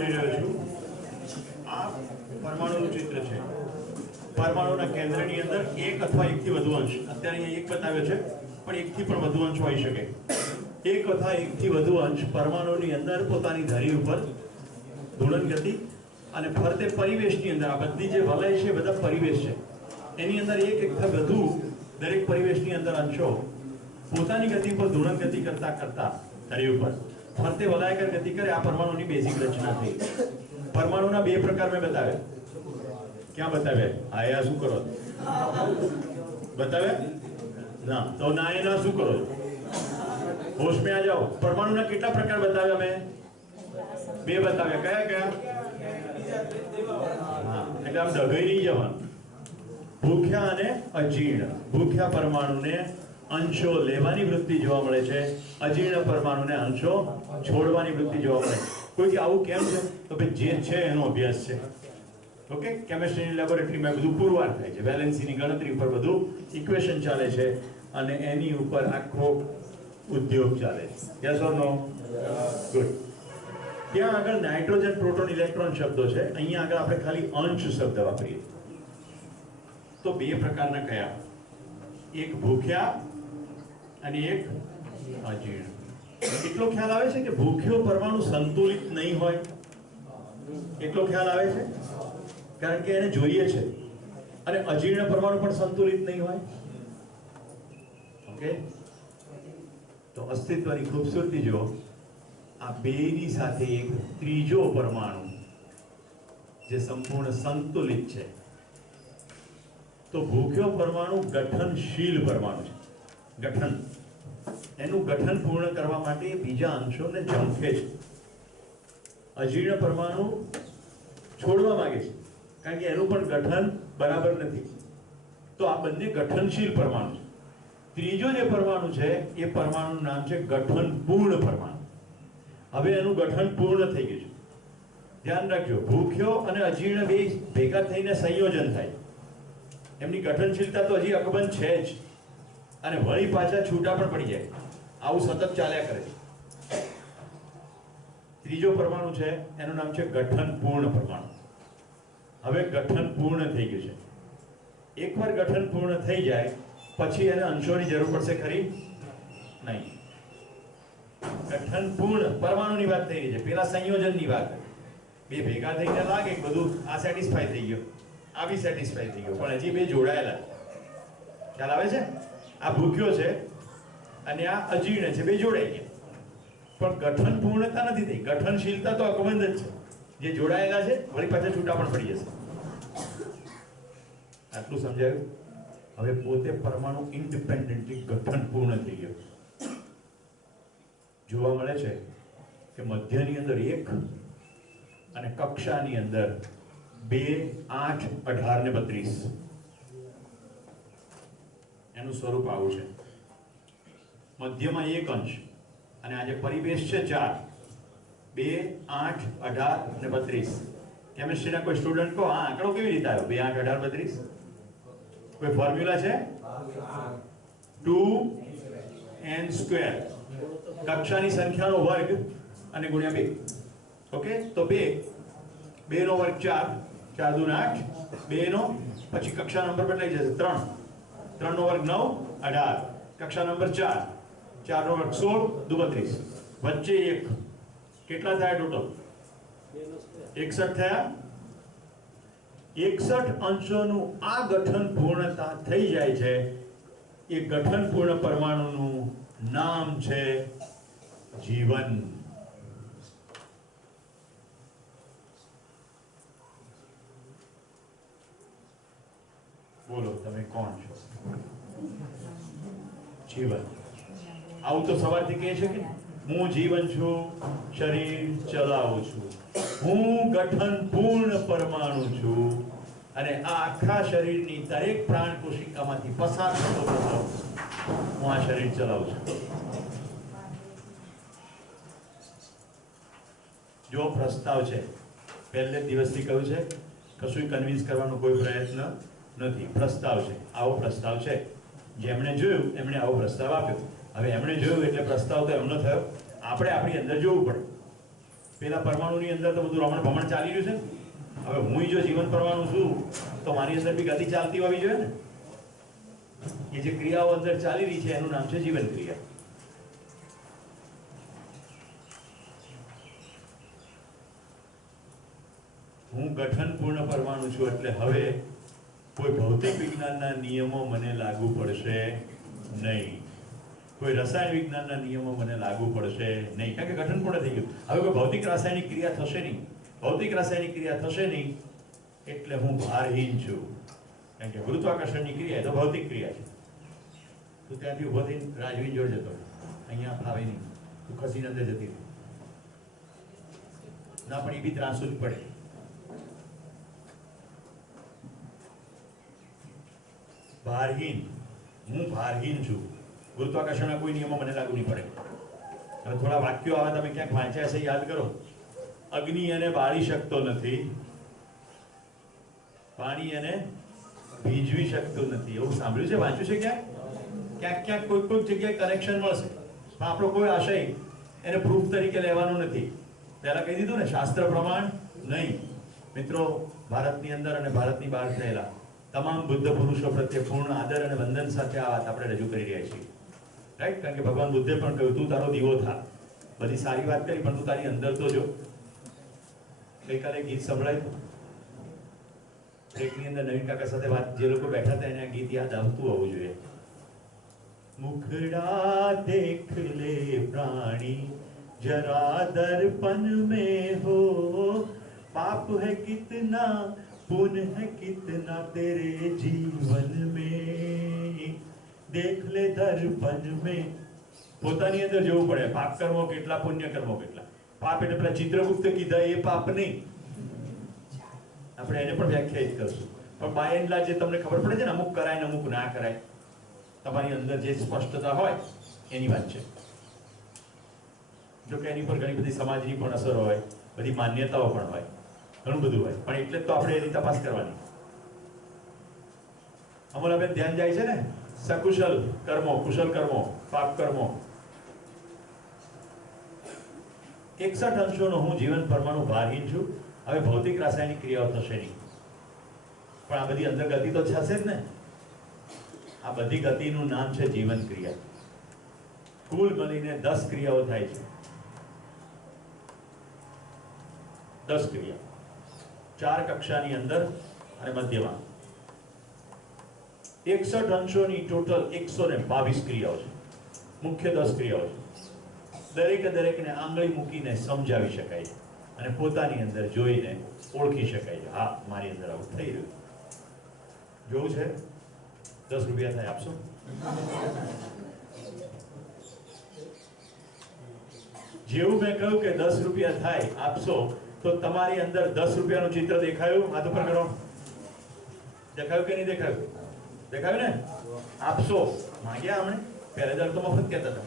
દોરી રહ્યો છું. આ પરમાણુનું ચિત્ર છે. પરમાણુના કેન્દ્રની અંદર એક અથવા એકથી વધુ અંશ, અત્યારે અહીંયા એક બતાવ્યો છે, પણ એકથી પણ વધુ અંશ હોઈ શકે. એક અથવા એકથી વધુ અંશ પરમાણુની અંદર પોતાની ધરી ઉપર ધૂળન ગતિ અને ફરતે પરિવેશની અંદર, આ બધી જે વલય છે બધા પરિવેશ છે, એની અંદર એક એકથી વધુ દરેક પરિવેશની અંદર અંશો પોતાની ગતિ પર ધૂળન ગતિ કરતા કરતા ધરી ઉપર ફરતે વલયાકાર ગતિ કરે. આ પરમાણુની બેઝિક રચના થઈ. પરમાણુના બે પ્રકાર મેં બતાવ્યા. ક્યાં બતાવ્યા? આયા શું કરો બતાવ્યા ના? તો ના એના શું કરો? હોશ में आ जाओ. પરમાણુના કેટલા પ્રકાર બતાવ્યા મેં? બે બતાવ્યા. કયા કયા? હા, એટલે આમ ડઘઈ નહીં જવાનું. ભૂખ્યા અને અજીર્ણ. ભૂખ્યા પરમાણુને અંશો લેવાની વૃત્તિ જોવા મળે છે, અજીર્ણ પરમાણુને અંશો છોડવાની વૃત્તિ જોવા મળે. કોઈ આવું કેમ છે? તો ભાઈ જે છે એનો અભ્યાસ છે. ઓકે, કેમિસ્ટ્રીની લેબોરેટરીમાં બધું પુરવાર થાય છે, વેલેન્સીની ગણતરી ઉપર બધું ઇક્વેશન ચાલે છે અને એની ઉપર આખો ઉદ્યોગ ચાલે છે. Yes or no? ગુડ. ત્યાં આગળ નાઇટ્રોજન, પ્રોટોન, ઇલેક્ટ્રોન શબ્દો છે. અહીંયા આગળ આપણે ખાલી અંશ શબ્દ વાપરીએ. તો બે પ્રકારના કયા? એક ભૂખ્યા અને એક અજીર્ણ. એટલો ખ્યાલ આવે છે કે ભૂખ્યો પરમાણુ સંતુલિત નહીં હોય. એટલો ખ્યાલ આવે છે કારણ કે એને જોઈએ છે. અને અજીર્ણ પરમાણુ પણ સંતુલિત નહીં હોય. ઓકે, તો અસ્તિત્વની ખૂબસૂરતી જો આ બેની સાથે એક ત્રીજો પરમાણુ જે સંપૂર્ણ સંતુલિત છે. તો ભૂખ્યો પરમાણુ ગઠનશીલ પરમાણુ છે. ગઠન, એનું ગઠન પૂર્ણ કરવા માટે બીજા અંશોને ઝંખે છે. અજીર્ણ પરમાણુ છોડવા માંગે છે કારણ કે એનું પણ ગઠન બરાબર નથી. તો આ બંને ગઠનશીલ પરમાણુ છે. ત્રીજો જે પરમાણુ છે એ પરમાણુનું નામ છે ગઠન પૂર્ણ પરમાણુ. હવે એનું ગઠન પૂર્ણ થઈ ગયું છે. ધ્યાન રાખજો, ભૂખ્યો અને અજીર્ણ બે ભેગા થઈને સંયોજન થાય. એમની ગઠનશીલતા તો હજી અકબંધ છે જ, અને વળી પાછા છૂટા પણ પડી જાય. આવું સતત ચાલ્યા કરે છે. ત્રીજો પરમાણુ છે એનું નામ છે ગઠન પૂર્ણ પરમાણુ. હવે ગઠન પૂર્ણ થઈ ગયું છે. એકવાર ગઠન પૂર્ણ થઈ જાય પછી એને અંશોની જરૂર પડશે ખરી? નહીં. ગઠન પૂર્ણ પરમાણુની વાત થઈ રહી છે, પેલા સંયોજનની વાત. બે ભેગા થઈને લાગે કે બધું આ સેટિસ્ફાય થઈ ગયો, આ બી સેટિસ્ફાય થઈ ગયો, પણ હજી બે જોડાયેલા. ખ્યાલ આવે છે? આ ભૂખ્યો છે અને આ અજીર્ણ છે, બે જોડાઈ ગયા. પણ ગઠન પૂર્ણતા નથી થઈ. ગઠનશીલતા તો અકબંધ જ છે. જે જોડાયેલા છે વળી પાછા છૂટા પણ પડી જશે. આટલું સમજાયું? હવે પોતે પરમાણુ ઇન્ડિપેન્ડન્ટલી ગઠન પૂર્ણ થઈ ગયો. જોવા મળે છે કે મધ્યની અંદર 1 અને કક્ષાની અંદર 2, 8, 18 ને 32. એનું સ્વરૂપ આવું છે. મધ્યમાં 1 અંશ અને આ જે પરિવેશ છે 4, 2, 8, 18 ને 32. કેમિસ્ટ્રીના કોઈ સ્ટુડન્ટ કહો આ આંકડો કેવી રીતે આવ્યો? 2, 8, 18, 32. કોઈ ફોર્મ્યુલા છે? 2n². કક્ષાની સંખ્યાનો વર્ગ અને ગુણ્યા 2. ઓકે, તો 2 નો વર્ગ 4, 4 દુ 8, 2 નો પછી કક્ષા નંબર બદલાઈ જશે 3, 3 નો વર્ગ 9, 18, કક્ષા નંબર 4, 4 નો વર્ગ 16 દુ 32, વચ્ચે 1. કેટલા થયા ટોટલ? 61 થયા. 61 અંશોનું આ ગઠન પૂર્ણતા થઈ જાય છે. એ ગઠન પૂર્ણ પરમાણુનું નામ છે જીવન. બોલો તમે કોણ છો? જીવન. આવું તો સવારથી કહે છે કે હું જીવન છું, શરીર ચલાવું છું, હું ગઠન પૂર્ણ પરમાણુ છું અને આ આખા શરીરની દરેક પ્રાણ કોશિકામાંથી પસાર થતો થતો હું આ શરીર ચલાવું છું. જો પ્રસ્તાવ છે, પહેલે દિવસથી કહ્યું છે, કશું કન્વિન્સ કરવાનો કોઈ પ્રયત્ન નથી. પ્રસ્તાવ છે, આવો પ્રસ્તાવ છે. જેમણે જોયું એમણે આવો પ્રસ્તાવ આપ્યો. હવે એમણે જોયું એટલે પ્રસ્તાવ તો એમનો થયો. આપણે આપણી અંદર જોવું પડે. પેલા પરમાણુની અંદર તો બધું રમણ ભમણ ચાલી રહ્યું છે ને. હવે હું જો જીવન પરમાણુ છું તો મારી અંદર બી ગતિ ચાલતી હોવી જોઈએ ને. એ જે ક્રિયાઓ અંદર ચાલી રહી છે એનું નામ છે જીવન ક્રિયા. હું ગઠન પૂર્ણ પરમાણુ છું એટલે હવે કોઈ ભૌતિક વિજ્ઞાનના નિયમો મને લાગુ પડશે નહીં, કોઈ રસાયણ વિજ્ઞાનના નિયમો મને લાગુ પડશે નહીં, કારણ કે ગઠન પૂર્ણ થઈ ગયું. હવે કોઈ ભૌતિક રાસાયણિક ક્રિયા થશે નહીં. ભૌતિક રાસાયણિક ક્રિયા થશે નહીં એટલે હું ભારહીન છું, કારણ કે ગુરુત્વાકર્ષણની ક્રિયા એ તો ભૌતિક ક્રિયા છે. તું ત્યાંથી ઉભો થઈને રાજવી જોડે જતો, અહીંયા ફાવે નહીં, તું ખસીને અંદર જતી રહી ના, પણ એ બી ત્રાસુ જ પડે. ભારહીન, હું ભારહીન છું. ગુરુત્વાકર્ષણના કોઈ નિયમો મને લાગુ નહીં પડે. હવે થોડા વાક્યો આવે, તમે ક્યાંક વાંચ્યા છે યાદ કરો. અગ્નિ એને બાળી શકતો નથી, પાણી એને ભીંજવી શકતું નથી. એવું સાંભળ્યું છે, વાંચ્યું છે ક્યાંક? ક્યાંક કોઈ જગ્યાએ કનેક્શન મળશે, પણ આપણો કોઈ આશય એને પ્રૂફ તરીકે લેવાનો નથી. પહેલા કહી દીધું ને, શાસ્ત્ર પ્રમાણ નહીં. મિત્રો, ભારતની અંદર અને ભારતની બહાર થયેલા તમામ બુદ્ધ પુરુષો પ્રત્યે પૂર્ણ આદર અને વંદન સાથે આ વાત આપણે રજૂ કરી રહ્યા છીએ, રાઈટ? કારણ કે ભગવાન બુદ્ધે પણ કહ્યું, તું તારો દીવો થા. બધી સારી વાત કરી, પણ તું તારી અંદર તો જો. ગઈકાલે ગીત સંભળાયું બ્રેકની અંદર, નવીન કાકા સાથે વાત, જે લોકો બેઠા હતા એને આ ગીત યાદ આવતું હોવું જોઈએ. मुखड़ा देख ले प्राणी जरा दर्पण में हो, पाप है कितना पुण्य है कितना तेरे जीवन में, देख ले दर्पण में. પોતાની અંદર જોવું પડે, પાપ કર્મો કેટલા, પુણ્ય કર્મો કેટલા. પાપ એટલે પેલા ચિત્રગુપ્ત કીધા એ પાપ નહીં, આપણે એને પણ વ્યાખ્યાયિત કરશું. પણ બાય એન્ડ લાર્જ જે તમને ખબર પડે છે ને, અમુક કરાય ને અમુક ના કરાય, તમારી અંદર જે સ્પષ્ટતા હોય એની વાત છે. જો કે એની પર ઘણી બધી સમાજની પણ અસર હોય, બધી માન્યતાઓ પણ હોય, ઘણું બધું હોય, પણ એટલે જ તો આપણે એની તપાસ કરવાની. અમલાબેન ધ્યાન જાય છે ને, સકુશલ કર્મો, કુશલ કર્મો, પાપ કર્મો. 61 અંશોનો હું જીવન પરમાણુ ભારહીન છું. હવે ભૌતિક રાસાયણિક ક્રિયાઓ થશે નહીં, પણ આ બધી અંદર ગતિ તો થશે જ ને. આ બધી ગતિનું નામ છે જીવન ક્રિયા. કુલ મળીને 10 ક્રિયાઓ થાય છે. 10 ક્રિયા 4 કક્ષાની અંદર અને મધ્યમાં. 61 અંશોની ટોટલ 122 ક્રિયાઓ છે. મુખ્ય 10 ક્રિયાઓ છે. દરેકને આંગળી મૂકીને સમજાવી શકાય છે અને પોતાની અંદર જોઈને ઓળખી શકાય છે. હા, મારી અંદર આવું થઈ રહ્યું. જોવું છે? 10 રૂપિયા થાય, આપશો? જેવું મેં કહ્યું કે 10 રૂપિયા થાય આપશો, તો તમારી અંદર 10 રૂપિયાનું ચિત્ર દેખાયું? હાથ ઉપર કરો. દેખાયું કે નહીં દેખાયું? દેખાયું ને? આપશો. માંગ્યા હમણે? પહેલા દર તો મફત કહેતા હતા.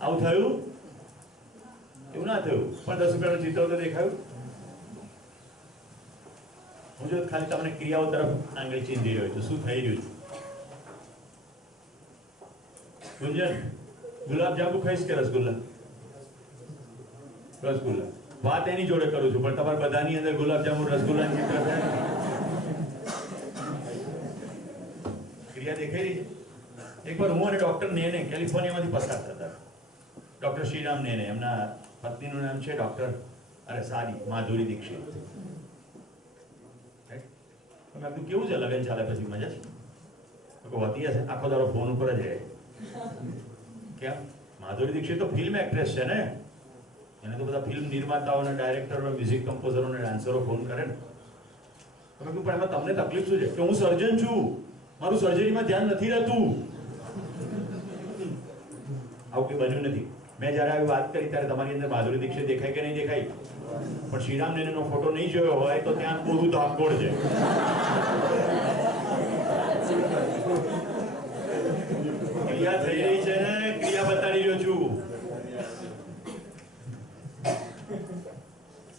આવું થયું? એવું ના થયું, પણ 10 રૂપિયાનું ચિત્ર તો દેખાયું. હું જો ખાલી તમને ક્રિયાઓ તરફ આંગળી ચીંધી રહ્યો છું, શું થઈ રહ્યું છે? ગુંજન, ગુલાબજાંબુ ખાઈશ કે રસગુલ્લા? રસગુલ્લા. વાત એની જોડે કરું છું, પણ તમારા બધાની અંદર ગુલાબજાંબુ રસગુલ્લાની ચિત્ર થાય. ક્રિયા દેખાઈ રહી છે. એકવાર હું અને ડોક્ટર નેને કેલિફોર્નિયામાંથી પસાર થતા. ડોક્ટર શ્રીરામ નેને, એમના પત્નીનું નામ છે ડોક્ટર માધુરી દીક્ષિત. મેં કીધું કેવું છે લગ્ન ચાલે પછી, મજા છે? વધી હશે, આખો દાડો ફોન ઉપર જ રહે. કેમ? માધુરી દીક્ષિત તો ફિલ્મ એક્ટ્રેસ છે ને, એને તો બધા ફિલ્મ નિર્માતાઓને, ડાયરેક્ટરો, મ્યુઝિક કમ્પોઝરોને, ડાન્સરો ફોન કરે ને. તમે કીધું પણ એમાં તમને તકલીફ શું છે? કે હું સર્જન છું, મારું સર્જરીમાં ધ્યાન નથી રહેતું. આવું કંઈ બન્યું નથી. મેં જ્યારે આવી વાત કરી ત્યારે તમારી અંદર માધુરી દીક્ષિત દેખાય કે નહીં દેખાય? પણ શ્રીરામ નેનો ફોટો નહીં જોયો હોય તો ત્યાં પૂરું ધામખોળ છે. ક્રિયા થઈ રહી છે ને, ક્રિયા બતાડી રહ્યો છું.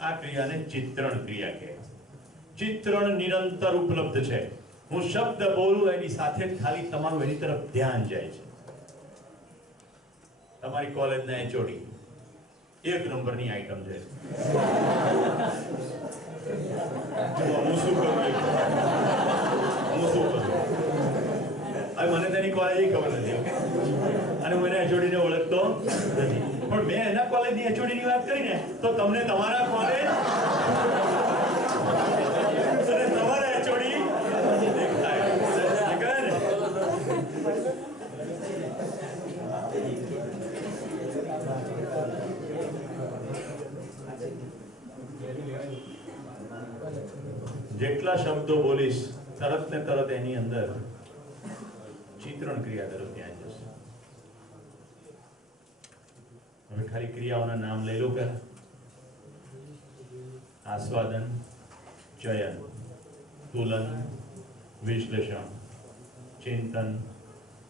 આ ક્રિયાને ચિત્રણ ક્રિયા કહે. ચિત્રણ નિરંતર ઉપલબ્ધ છે. હું શબ્દ બોલું એની સાથે જ ખાલી તમારું એની તરફ ધ્યાન જાય છે. તમારી કોલેજના એચઓડી એક નંબરની આઈટમ છે. હું શું કરું? હવે મને તેની કોલેજ ખબર નથી, ઓકે, અને હું એને એચઓડીને ઓળખતો નથી, પણ મેં એના કોલેજની એચઓડીની વાત કરી ને તો તમને તમારા કોલેજ અને તમારા એચઓડી દેખાય ને. જેટલા શબ્દો બોલીશ તરત ને તરત એની અંદર ચિત્રણ ક્રિયા તરફ ધ્યાન જશે. હવે ખાલી ક્રિયાઓના નામ લઈ લો. કે આસ્વાદન, ચયન, તુલન, વિશ્લેષણ, ચિંતન,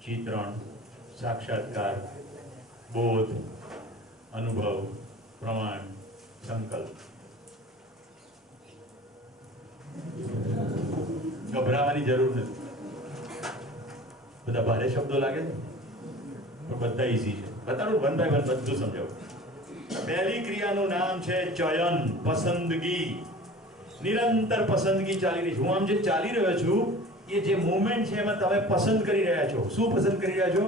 ચિત્રણ, સાક્ષાત્કાર, બોધ, અનુભવ, પ્રમાણ, સંકલ્પ. ગભરાવાની જરૂર નથી. બધા ભારે શબ્દો લાગે છે પણ બધા ઈઝી છે. બતાડું વન બાય વન બધું સમજાવું. પહેલી ક્રિયાનું નામ છે ચયન, પસંદગી. નિરંતર પસંદગી ચાલી રહી છે. હું આમ જે ચાલી રહ્યો છું એ જે મુવમેન્ટ છે એમાં તમે પસંદ કરી રહ્યા છો. શું પસંદ કરી રહ્યા છો?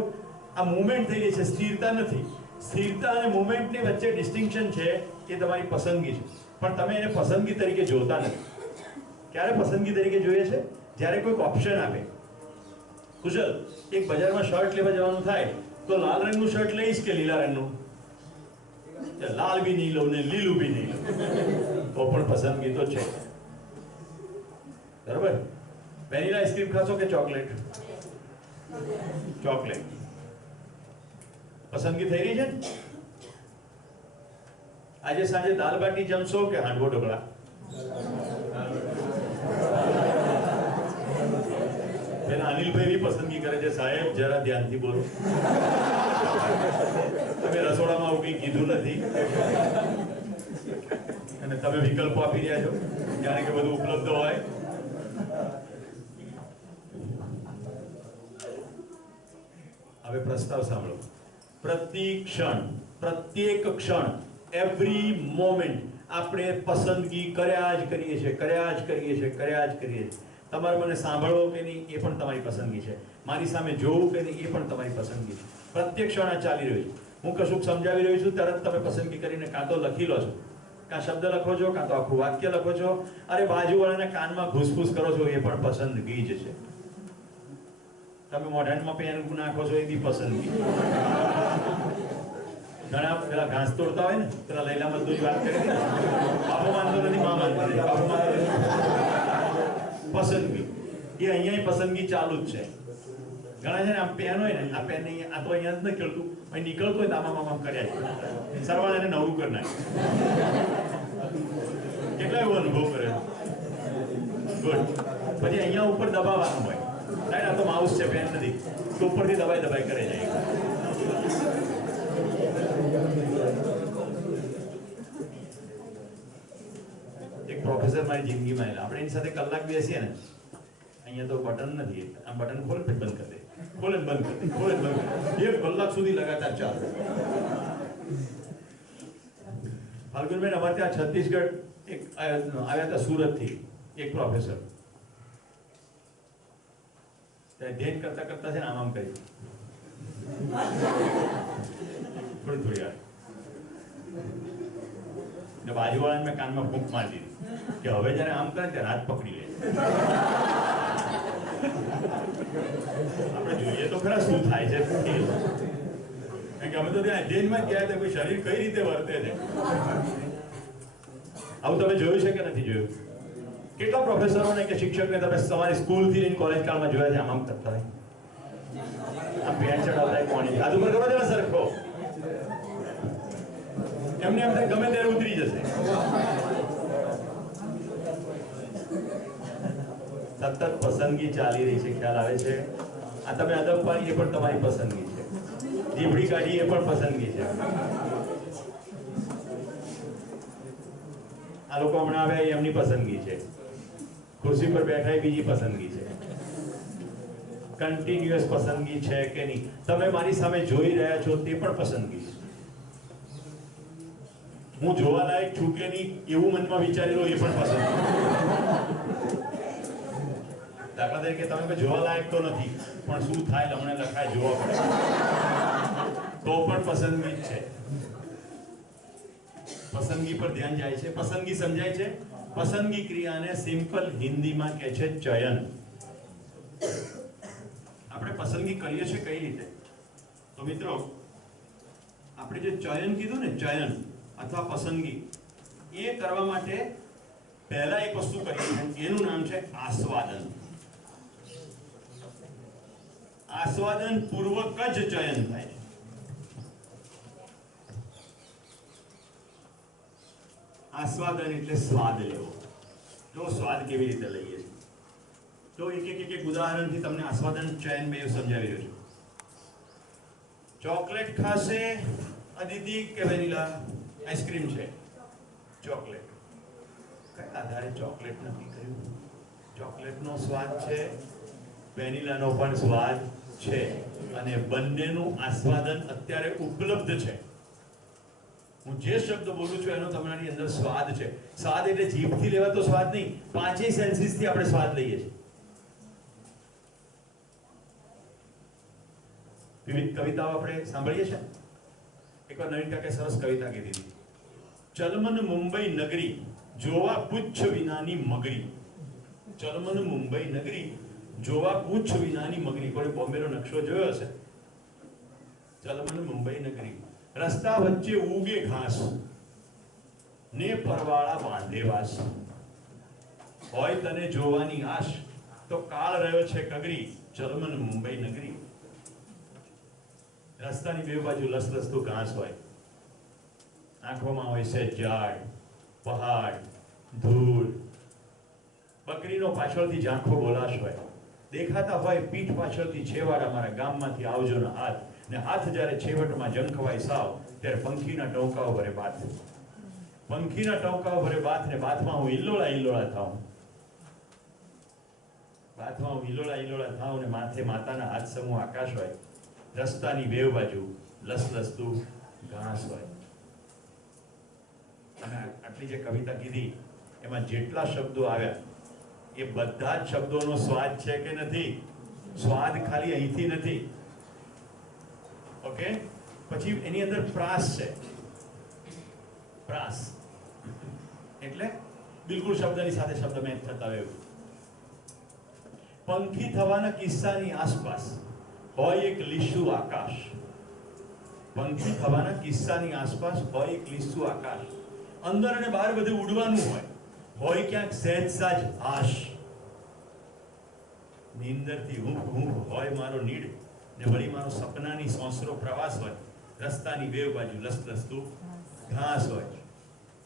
આ મુવમેન્ટ થઈ રહી છે, સ્થિરતા નથી. સ્થિરતા અને મુવમેન્ટની વચ્ચે ડિસ્ટિંક્શન છે એ તમારી પસંદગી છે, પણ તમે એને પસંદગી તરીકે જોતા નથી. ક્યારે પસંદગી તરીકે જોઈએ છે? જ્યારે કોઈક ઓપ્શન આપે. કુશલ, એક બજારમાં શર્ટ લેવા જવાનું થાય તો લાલ રંગનું શર્ટ લઈશ કે લીલા રંગનું? લાલ બી નહીં લઉં ને લીલું બી નહીં લઉં, તો પણ પસંદગી તો છે. બરાબર? વેનીલા આઈસ્ક્રીમ ખાશો કે ચોકલેટ? ચોકલેટ. પસંદગી થઈ રહી છે. આજે સાંજે દાલ બાટી જમશો કે હાંડવો ઢોકળા? પેલા અનિલભાઈ બી પસંદગી કરે છે, સાહેબ જરા ધ્યાનથી બોલો, તમે રસોડામાં આવું કંઈ કીધું નથી અને તમે વિકલ્પો આપી રહ્યા છો જાણે કે બધું ઉપલબ્ધ હોય. હવે પ્રસ્તાવ સાંભળો. પ્રત્યેક ક્ષણ, એવરી મોમેન્ટ આપણે પસંદગી કર્યા જ કરીએ છીએ. તમારે મને સાંભળવો કે નહીં એ પણ તમારી પસંદગી છે. મારી સામે જોવું કે નહીં એ પણ તમારી પસંદગી છે. પ્રત્યેક ક્ષણ આ ચાલી રહ્યું છે. હું કશુંક સમજાવી રહ્યો છું, તરત તમે પસંદગી કરીને કાં તો લખી લો છો, કાં શબ્દ લખો છો, કાં તો આખું વાક્ય લખો છો. અરે બાજુવાળાના કાનમાં ઘૂસઘૂસ કરો છો, એ પણ પસંદગી જ છે. તમે મોઢામાં પેન નાખો છો, એ બી પસંદગી. ઘણા પેલા ઘાસ તોડતા હોય ને, પેલા લૈલા મજદૂરી વાત કરી, બાપો માનતો નથી, મા માનતો નથી, બાપો માનતો નથી. પસંદગી એ અહીંયા પસંદગી ચાલુ જ છે. ઘણા છે ને આમ પેન હોય ને, આ પેન આ તો અહીંયા જ નથી ખેલતું, અહીં નીકળતું હોય તો આમાં કર્યા સરવાળા એને નવરું કરી નાખે. કેટલા એવો અનુભવ કરે. ગુડ. પછી અહીંયા ઉપર દબાવવાનું હોય, આ તો માઉસ છે, પેન નથી, તો ઉપરથી દબાઈ કરે જાય. એક પ્રોફેસર મારી જિંદગીમાં આવેલા, આપણે એની સાથે કલાક બેસીએ ને, અહીંયા તો બટન નથી, આમ બટન ખોલે પછી બંધ કરી દે, ખોલે બંધ કરી દે, ખોલે બંધ કરી દે. 1 કલાક સુધી લગાતાર ચાલે. ફાલ્ગુનબેન, અમારે ત્યાં છત્તીસગઢ એક આવ્યા હતા સુરતથી એક પ્રોફેસર. ધ્યાન કરતા કરતા છે ને આમ કરી થોડી વાર બાજુવાળાને મેં કાનમાં ફૂંક મારી દીધી કે હવે જયારે આમ કરે ત્યારે હાથ પકડી લે. આપણે જોઈએ તો ખરા શું થાય છે, કારણ કે અમે તો ત્યાં અધ્યયનમાં ગયા હતા કોઈ શરીર કઈ રીતે વર્તે છે. આવું તમે જોયું છે કે નથી જોયું? કેટલા પ્રોફેસરોને કે શિક્ષકને તમે તમારી સ્કૂલથી લઈને કોલેજ કાળમાં જોયા છે આમ કરતા હોય, આ પેન્ટ ચડાવતા કોણી હાથ ઉપર કરો જરા સરખો, એમને એમ ગમે ત્યારે ઉતરી જશે. સતત પસંદગી ચાલી રહી છે, ખ્યાલ આવે છે? આ તમે અદબ પાડી એ પણ તમારી પસંદગી છે, જીભડી કાઢી એ પણ પસંદગી છે. આ લોકો હમણાં આવ્યા એ એમની પસંદગી છે, ખુરશી પર બેઠા એ બીજી પસંદગી છે. કન્ટિન્યુઅસ પસંદગી છે કે નહીં, તમે મારી સામે જોઈ રહ્યા છો તે પણ પસંદગી છે. હું જોવાલાયક છું કે નહીં એવું મનમાં વિચારી લો, એ પણ પસંદ. દાખલા તરીકે તમે જોવાલાયક તો નથી, પણ શું થાય હમણાં લખાય જોવા પડે, તો પણ પસંદગી જ છે. પસંદગી પર ધ્યાન જાય છે. પસંદગી સમજાય છે. પસંદગી ક્રિયાને સિમ્પલ હિન્દીમાં કહે છે ચયન. આપણે પસંદગી કરીએ છીએ કઈ રીતે? તો મિત્રો, આપણે જે ચયન કીધું ને, ચયન અથવા પસંદગી, એ કરવા માટે પહેલા એક વસ્તુ કરીએ છીએ, એનું નામ છે આસ્વાદન. આસ્વાદન પૂર્વક જ ચયન થાય. આસ્વાદન એટલે સ્વાદ લેવો. તો સ્વાદ કેવી રીતે લઈએ છીએ, તો એક ઉદાહરણથી તમને આસ્વાદન ચયન બે સમજાવી રહ્યો છું. ચોકલેટ ખાશે અદિતિ કે વેનીલા? આઈસ્ક્રીમ છે. ચોકલેટ કયા આધારે ચોકલેટ નક્કી કર્યું? ચોકલેટનો સ્વાદ છે, વેનીલાનો પણ સ્વાદ છે, અને બંનેનું આસ્વાદન અત્યારે ઉપલબ્ધ છે. હું જે શબ્દ બોલું છું એનો તમારી અંદર સ્વાદ છે. સ્વાદ એટલે જીભથી લેવાતો સ્વાદ નહીં, પાંચેય સેન્સીસથી આપણે સ્વાદ લઈએ છીએ. વિવિધ કવિતાઓ આપણે સાંભળીએ છીએ. એકવાર નવીન કાકે સરસ કવિતા કીધી હતી, ચલમન મુંબઈ નગરી જોવા પુચ્છ વિનાની મગરી. ચલમન મુંબઈ નગરી જોવા પુચ્છ વિનાની મગરી. કોઈ બોમ્બેનો નકશો જોયો હશે? ચલમન મુંબઈ નગરી, રસ્તા વચ્ચે ઉગે ઘાસ ને પરવાળા બાંધે વાસ. હોય તને જોવાની આશ તો કાળ રહ્યો છે કગરી, ચલમન મુંબઈ નગરી. રસ્તાની બે બાજુ લસલસતું ઘાસ હોય, આંખોમાં હોય છે ઝાડ, પહાડ, ધૂળ. બકરીનો પાછળથી ઝાંખો બોલાશ હોય, દેખાતા હોય પીઠ પાછળથી છેવાડા મારા ગામમાંથી આવજોના હાથ, ને હાથ જ્યારે છેવટમાં ઝંખવાય સાવ, ત્યારે પંખીના ટોંકાઓ ભરે બાથ. પંખીના ટોંકાઓ ભરે બાથ, ને બાથમાં હું હિલ્લોળા થાઉં. બાથમાં હું હિલ્લોળા થાઉં, ને માથે માતાના હાથ સમૂહ આકાશ હોય. રસ્તાની બેવ બાજુ લસલસતું ઘાસ હોય. અને આટલી જે કવિતા કીધી એમાં જેટલા શબ્દો આવ્યા એ બધા જ શબ્દોનો સ્વાદ છે કે નથી? સ્વાદ ખાલી અહીંથી નથી. ઓકે, પછી એની અંદર પ્રાસ છે. પ્રાસ એટલે બિલકુલ શબ્દની સાથે શબ્દ મેચ થતા હોય. પંખી થવાના કિસ્સાની આસપાસ હોય એક લીસું આકાશ. પંખી થવાના કિસ્સાની આસપાસ હોય એક લીસું આકાશ. અંદર અને બહાર બધું ઉડવાનું હોય ક્યાંક સહેજ સાજ આશ. નીંદરથી ઊંઘ હોય મારો નીડ, ને વળી મારો સપનાની સોંસરો પ્રવાસ હોય. રસ્તાની બે બાજુ લસલસતું ઘાસ હોય.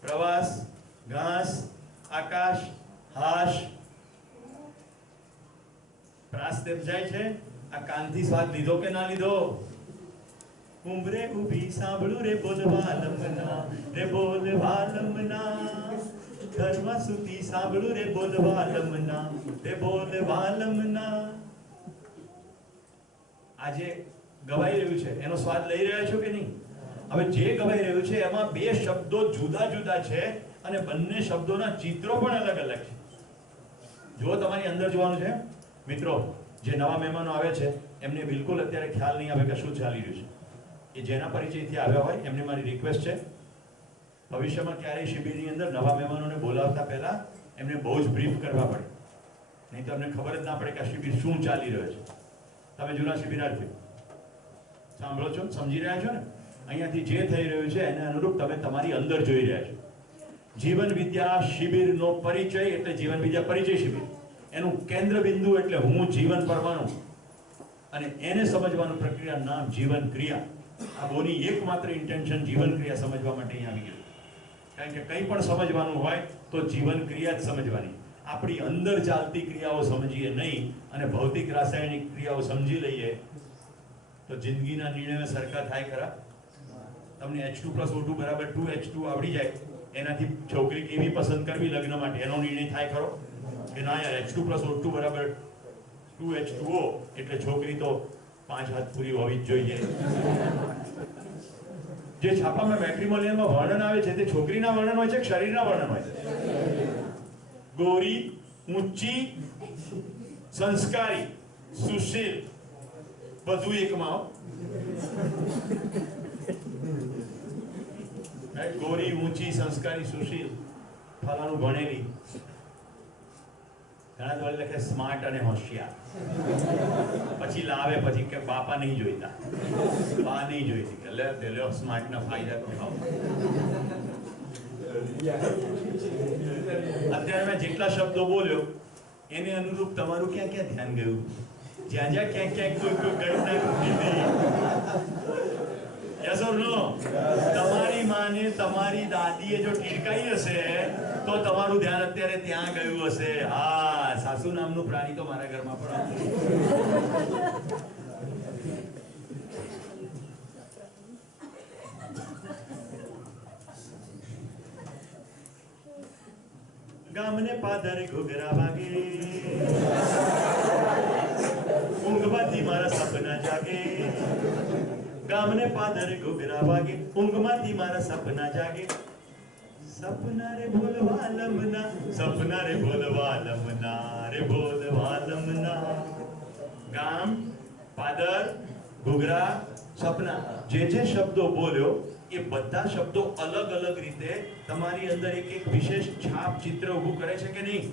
પ્રવાસ, ઘાસ, આકાશ, હાશ. પ્રાસ તેમ જાય છે. આ કાનથી સ્વાદ લીધો કે ના લીધો? ઉંબરે ઉભી સાંભળું રે બોલવા લમના, રે બોલવા લમના. ઘરમાં સુતી સાંભળું રે બોલવા લમના, રે બોલવા લમના. આજે ગવાઈ રહ્યું છે એનો સ્વાદ લઈ રહ્યા છો કે નહીં? હવે જે ગવાઈ રહ્યું છે એમાં બે શબ્દો જુદા જુદા છે, અને બંને શબ્દોના ચિત્રો પણ અલગ અલગ છે. જો તમારી અંદર જોવાનું છે મિત્રો, જે નવા મહેમાનો આવે છે એમને બિલકુલ અત્યારે ખ્યાલ નહીં આવે કે શું ચાલી રહ્યું છે. એ જેના પરિચયથી આવ્યા હોય એમને મારી રિક્વેસ્ટ છે, ભવિષ્યમાં ક્યારેય શિબિરની અંદર નવા મહેમાનોને બોલાવતા પહેલા એમને બહુ જ બ્રીફ કરવા પડે, નહીં તો અમને ખબર જ ના પડે કે આ શિબિર શું ચાલી રહ્યો છે. તમે જૂના શિબિરાર્થી સાંભળો છો, સમજી રહ્યા છો ને? અહીંયાથી જે થઈ રહ્યું છે એને અનુરૂપ તમે તમારી અંદર જોઈ રહ્યા છો. જીવન વિદ્યા શિબિરનો પરિચય એટલે જીવન વિદ્યા પરિચય શિબિર. એનું કેન્દ્ર બિંદુ એટલે હું જીવન પરમાણુ, અને એને સમજવાનું પ્રક્રિયા નામ જીવન ક્રિયા. આ બોની એકમાત્ર ઇન્ટેન્શન જીવન ક્રિયા સમજવા માટે અહીં આવી ગયું. કારણ કે કંઈ પણ સમજવાનું હોય તો જીવન ક્રિયા જ સમજવાની. આપણી અંદર ચાલતી ક્રિયાઓ સમજીએ નહીં અને ભૌતિક રાસાયણિક ક્રિયાઓ સમજી લઈએ તો જિંદગીના નિર્ણયો સરખા થાય ખરા? તમને H2+O2 બરાબર 2H2 આવડી જાય એનાથી છોકરી કેવી પસંદ કરવી લગ્ન માટે એનો નિર્ણય થાય ખરો? કે ના યાર H2+O2 બરાબર 2H2O એટલે છોકરી તો 5 હાથ પૂરી હોવી જ જોઈએ. જે છાપામાં મેટ્રિમોનિયલમાં વર્ણન આવે છે તે છોકરીના વર્ણન હોય છે કે શરીરના વર્ણન હોય છે? ગોરી, ઊંચી, સંસ્કારી, સુશીલ, બધું એકમાં. ગોરી, ઊંચી, સંસ્કારી, સુશીલ, ફલાણું ભણેલી. ઘણા તો લખે સ્માર્ટ અને હોશિયાર, પછી લાવે પછી કે બાપા નહીં જોઈતા, બા નહીં જોઈતી કે લે સ્માર્ટ ના ફાયદા તો ખાવ. અત્યારે મેં જેટલા શબ્દો બોલ્યો એને અનુરૂપ તમારું ક્યાં ક્યાં ધ્યાન ગયું? જ્યાં જ્યાં ક્યાંક ક્યાંક કોઈ ગણના કરી નહીં. યસ ઓર નો? તમારી માને તમારી દાદીએ જો ટીડકાઈ હશે તો તમારું ધ્યાન અત્યારે ત્યાં ગયું હશે. હા, સાસુ નામનું પ્રાણી તો મારા ઘરમાં પણ હતું. ગામને પાદરે ઘૂઘરા વાગે, ઊંઘમાંથી મારા સપના જાગે. ગામને પાદરે ઘૂઘરા વાગે, ઊંઘમાંથી મારા સપના જાગે. સપના રે બોલવા લમના, સપના રે બોલવા લમના, રે બોલવા લમના. ગામ, પાદર, ઘૂઘરા, સપના, જે શબ્દો બોલ્યો એ બધા શબ્દો અલગ અલગ રીતે તમારી અંદર એક વિશેષ છાપ ચિત્ર ઊભું કરે છે કે નહીં?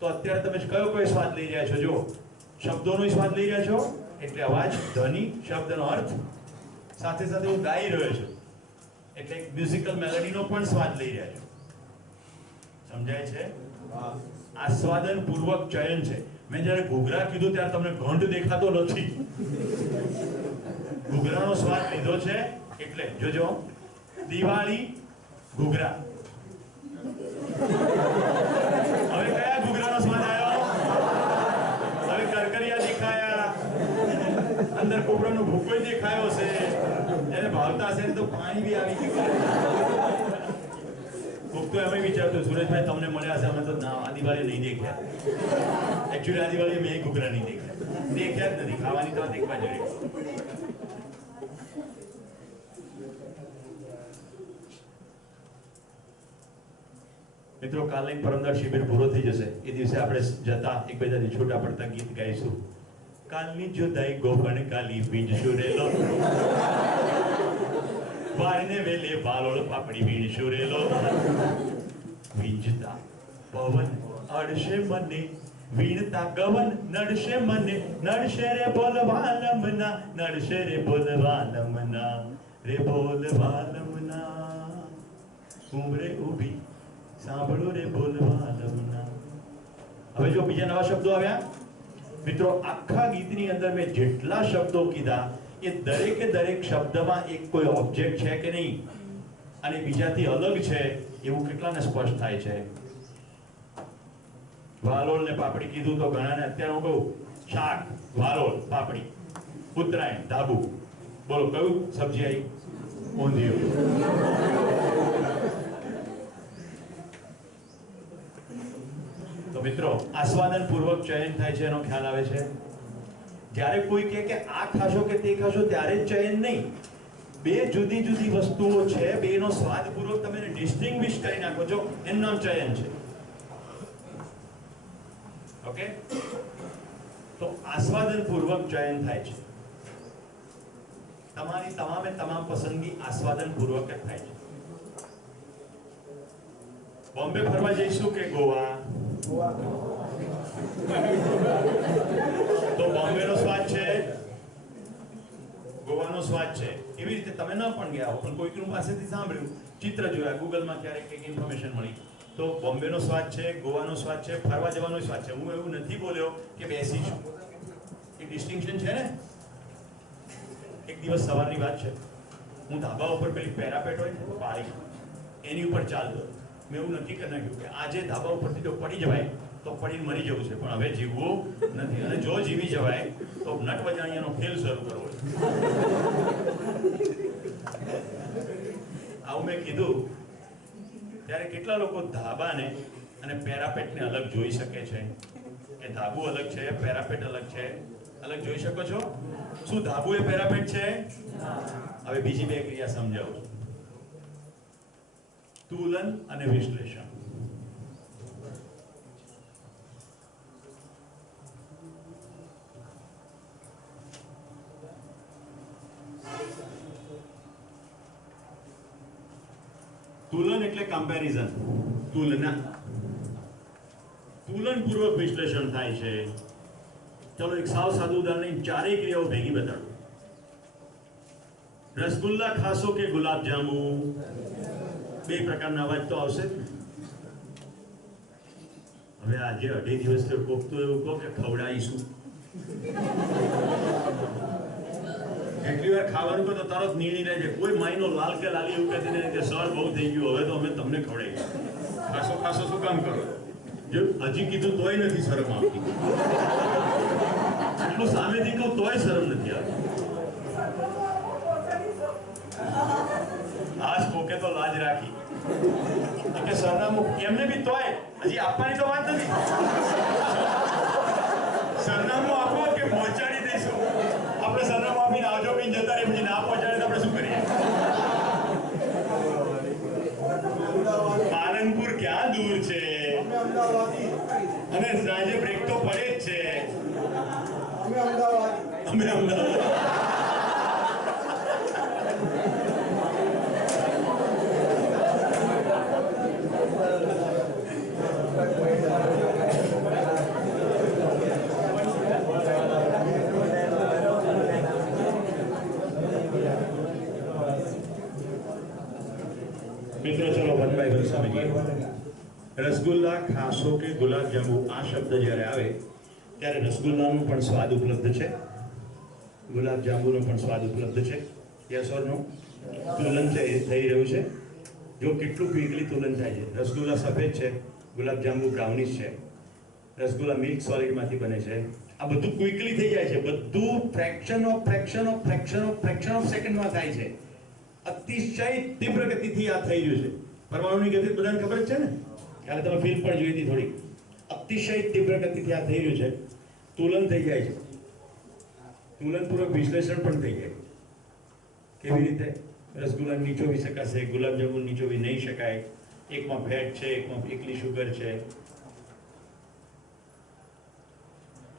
તો અત્યારે તમે કયો સ્વાદ લઈ રહ્યા છો? જો શબ્દોનો સ્વાદ લઈ રહ્યા છો એટલે અવાજ, ધ્વનિ, શબ્દનો અર્થ, સાથે સાથે હું ગાઈ રહ્યો છું એટલે એક મ્યુઝિકલ મેલોડીનો પણ સ્વાદ લઈ રહ્યા છો. સમજાય છે? આસ્વાદન પૂર્વક ચયન છે. મેં જ્યારે ઘૂઘરા કીધું ત્યારે તમને ઘંટ દેખાતો નથી. ઘૂઘરાનો સ્વાદ લીધો છે એટલે જોજો. દિવાળી, ઘૂઘરા. હવે કયા ઘૂઘરાનો સ્વાદ આવ્યો? હવે કરકરિયા દેખાયા, અંદર કોપરાનો ભૂકો દેખાયો છે. એને ભાવતા હશે તો પાણી બી આવી ગયું. કોક તો એમ વિચારતો સુરેશભાઈ તમને મળ્યા હશે, અમે તો ના આ દિવાળી નહીં દેખ્યા. એકચ્યુઅલી આ દિવાળી મેં ઘૂઘરા નહીં દેખ્યા જ નથી. ખાવાની તો દેખવા જોઈએ. મિત્રો, કાલે પરમદાર શિબિર પૂરો થઈ જશે. એ દિવસે આપણે જતા એકબીજાથી છૂટા પડતા ગીત ગાઈશું. કાલની જોદાઈ ગોપણ કાલી વીંજશું રેલો, વાળને વેલે વાલોળ પાપડી વીણશું રેલો. વીંજતા પવન અડશે મને, વીણતા ગવન નડશે મને. નડશે રે બોલવા લમના, નડશે રે બોલવા લમના, રે બોલવા લમના. ઉમરે ઊભી સાંભળો રે બોલવા લમના. હવે જો બીજા નવા શબ્દો આવ્યા મિત્રો, આખા ગીતની અંદર મેં જેટલા શબ્દો કીધા એ દરેકે દરેક શબ્દમાં એક કોઈ ઓબ્જેક્ટ છે કે નહીં અને બીજાથી અલગ છે એવું કેટલાને સ્પષ્ટ થાય છે? વાલોળ ને પાપડી કીધું તો ઘણાને અત્યારે હું કહું શાક, વાલોળ, પાપડી, ઉત્તરાયણ, ધાબુ. બોલો કયું સબ્જી આવી? ઊંધિયું. તો મિત્રો, આસ્વાદન પૂર્વક ચયન થાય છે એનો ખ્યાલ આવે છે? જ્યારે કોઈ કહે કે આ ખાશો કે તે ખાશો ત્યારે જ ચયન નહીં. બે જુદી જુદી વસ્તુઓ છે, બેનો સ્વાદ પૂર્વક તમે ડિસ્ટિંગ્વિશ કરી નાખો છો, એનું નામ ચયન છે. ઓકે? તો આસ્વાદન પૂર્વક ચયન થાય છે. તમારી તમામે તમામ પસંદગી આસ્વાદન પૂર્વક જ થાય છે. બોમ્બે ફરવા જઈશું કે ગોવા? તો બોમ્બેનો સ્વાદ છે, ગોવાનો સ્વાદ છે. એવી રીતે તમે ન પણ ગયા હો પણ કોઈકનું પાસેથી સાંભળ્યું, ચિત્ર જોયા, ગૂગલમાં ક્યારેક કંઈક ઇન્ફોર્મેશન મળી, તો બોમ્બેનો સ્વાદ છે, ગોવાનો સ્વાદ છે, ફરવા જવાનો સ્વાદ છે. હું એવું નથી બોલ્યો કે બેસી છું. એ ડિસ્ટિંક્શન છે ને. એક દિવસ સવારની વાત છે, હું ધાબા ઉપર પેલી પેરાપેટ હોય ને પાળી, એની ઉપર ચાલતો. મેં એવું નક્કી કરી નાખ્યું કે આજે ધાબા ઉપરથી જો પડી જવાય તો પડીને મરી જવું છે, પણ હવે જીવવું નથી. અને જો જીવી જવાય તો નટવજાણિયાનો ખેલ શરૂ કરવો છે. આવું મેં કીધું ત્યારે કેટલા લોકો ધાબાને અને પેરાપેટને અલગ જોઈ શકે છે કે ધાબુ અલગ છે, પેરાપેટ અલગ છે? અલગ જોઈ શકો છો? શું ધાબુ એ પેરાપેટ છે? હવે બીજી બે ક્રિયા સમજાવું. તુલન અને વિશ્લેષણ. તુલન એટલે કમ્પેરિઝન, તુલના. તુલનપૂર્વક વિશ્લેષણ થાય છે. ચલો એક સાવ સાદું ઉદાહરણ લઈને ચારેય ક્રિયાઓ ભેગી બતાડું. રસગુલ્લા ખાશો કે ગુલાબ જાંબુ? બે પ્રકારના અવાજ તો આવશે જ. હવે આજે 2.5 દિવસથી કોક તો એવું કહો કે ખવડાવીશું. એટલી વાર ખાવાનું કહો તો તરત નીણી રહે છે. કોઈ માયનો લાલ કે લાલી એવું કહેતી નહીં કે સર બહુ થઈ ગયું, હવે તો અમે તમને ખવડાવીએ. ખાશો ખાશો શું કામ કરો? જો હજી કીધું તોય નથી શરમ આવતી. આટલું સામેથી કહું તોય શરમ નથી આવતી. આજ કોકે તો લાજ રાખી કે સરનામું એમને બી તોય હજી આપવાની તો વાત નથી. સરનામું આપો કે પહોંચાડી દઈશું. આપણે સરનામું આપીને આવજો બી જતા રહે, પછી ના પહોંચાડે તો આપણે શું કરીએ? પાલનપુર ક્યાં દૂર છે? અને સાંજે બ્રેક તો પડે જ છે. અમે અમદાવાદ. મિત્રો ચલો વન બાય વન સમજીએ. રસગુલ્લા ખાશો કે ગુલાબ જાંબુ આ શબ્દ જ્યારે આવે ત્યારે રસગુલ્લાનો પણ સ્વાદ ઉપલબ્ધ છે, ગુલાબ જાંબુનો પણ સ્વાદ ઉપલબ્ધ છે. યસ ઓર નો? તુલન થઈ રહ્યું છે. જો કેટલું ક્વિકલી તુલન થાય છે. રસગુલ્લા સફેદ છે, ગુલાબ જાંબુ બ્રાઉનિશ છે. રસગુલ્લા મિલ્ક સોલિડમાંથી બને છે. આ બધું ક્વિકલી થઈ જાય છે. બધું ફ્રેક્શન ઓફ સેકન્ડમાં થાય છે. અતિશય તીવ્ર ગતિથી આ થઈ રહ્યું છે. પરમાણુની ગતિ બધાને ખબર જ છે ને? કાલે તમે ફિલ્મ પણ જોઈ હતી થોડી. અતિશય તીવ્ર ગતિથી આ થઈ રહ્યું છે. તુલન થઈ જાય છે. તુલનપૂર્વક વિશ્લેષણ પણ થઈ જાય. કેવી રીતે? રસગુલ્લા નીચોવી શકાશે, ગુલાબજાંબુ નીચોવી નહીં શકાય. એકમાં ફેટ છે, એકમાં એકલી શુગર છે.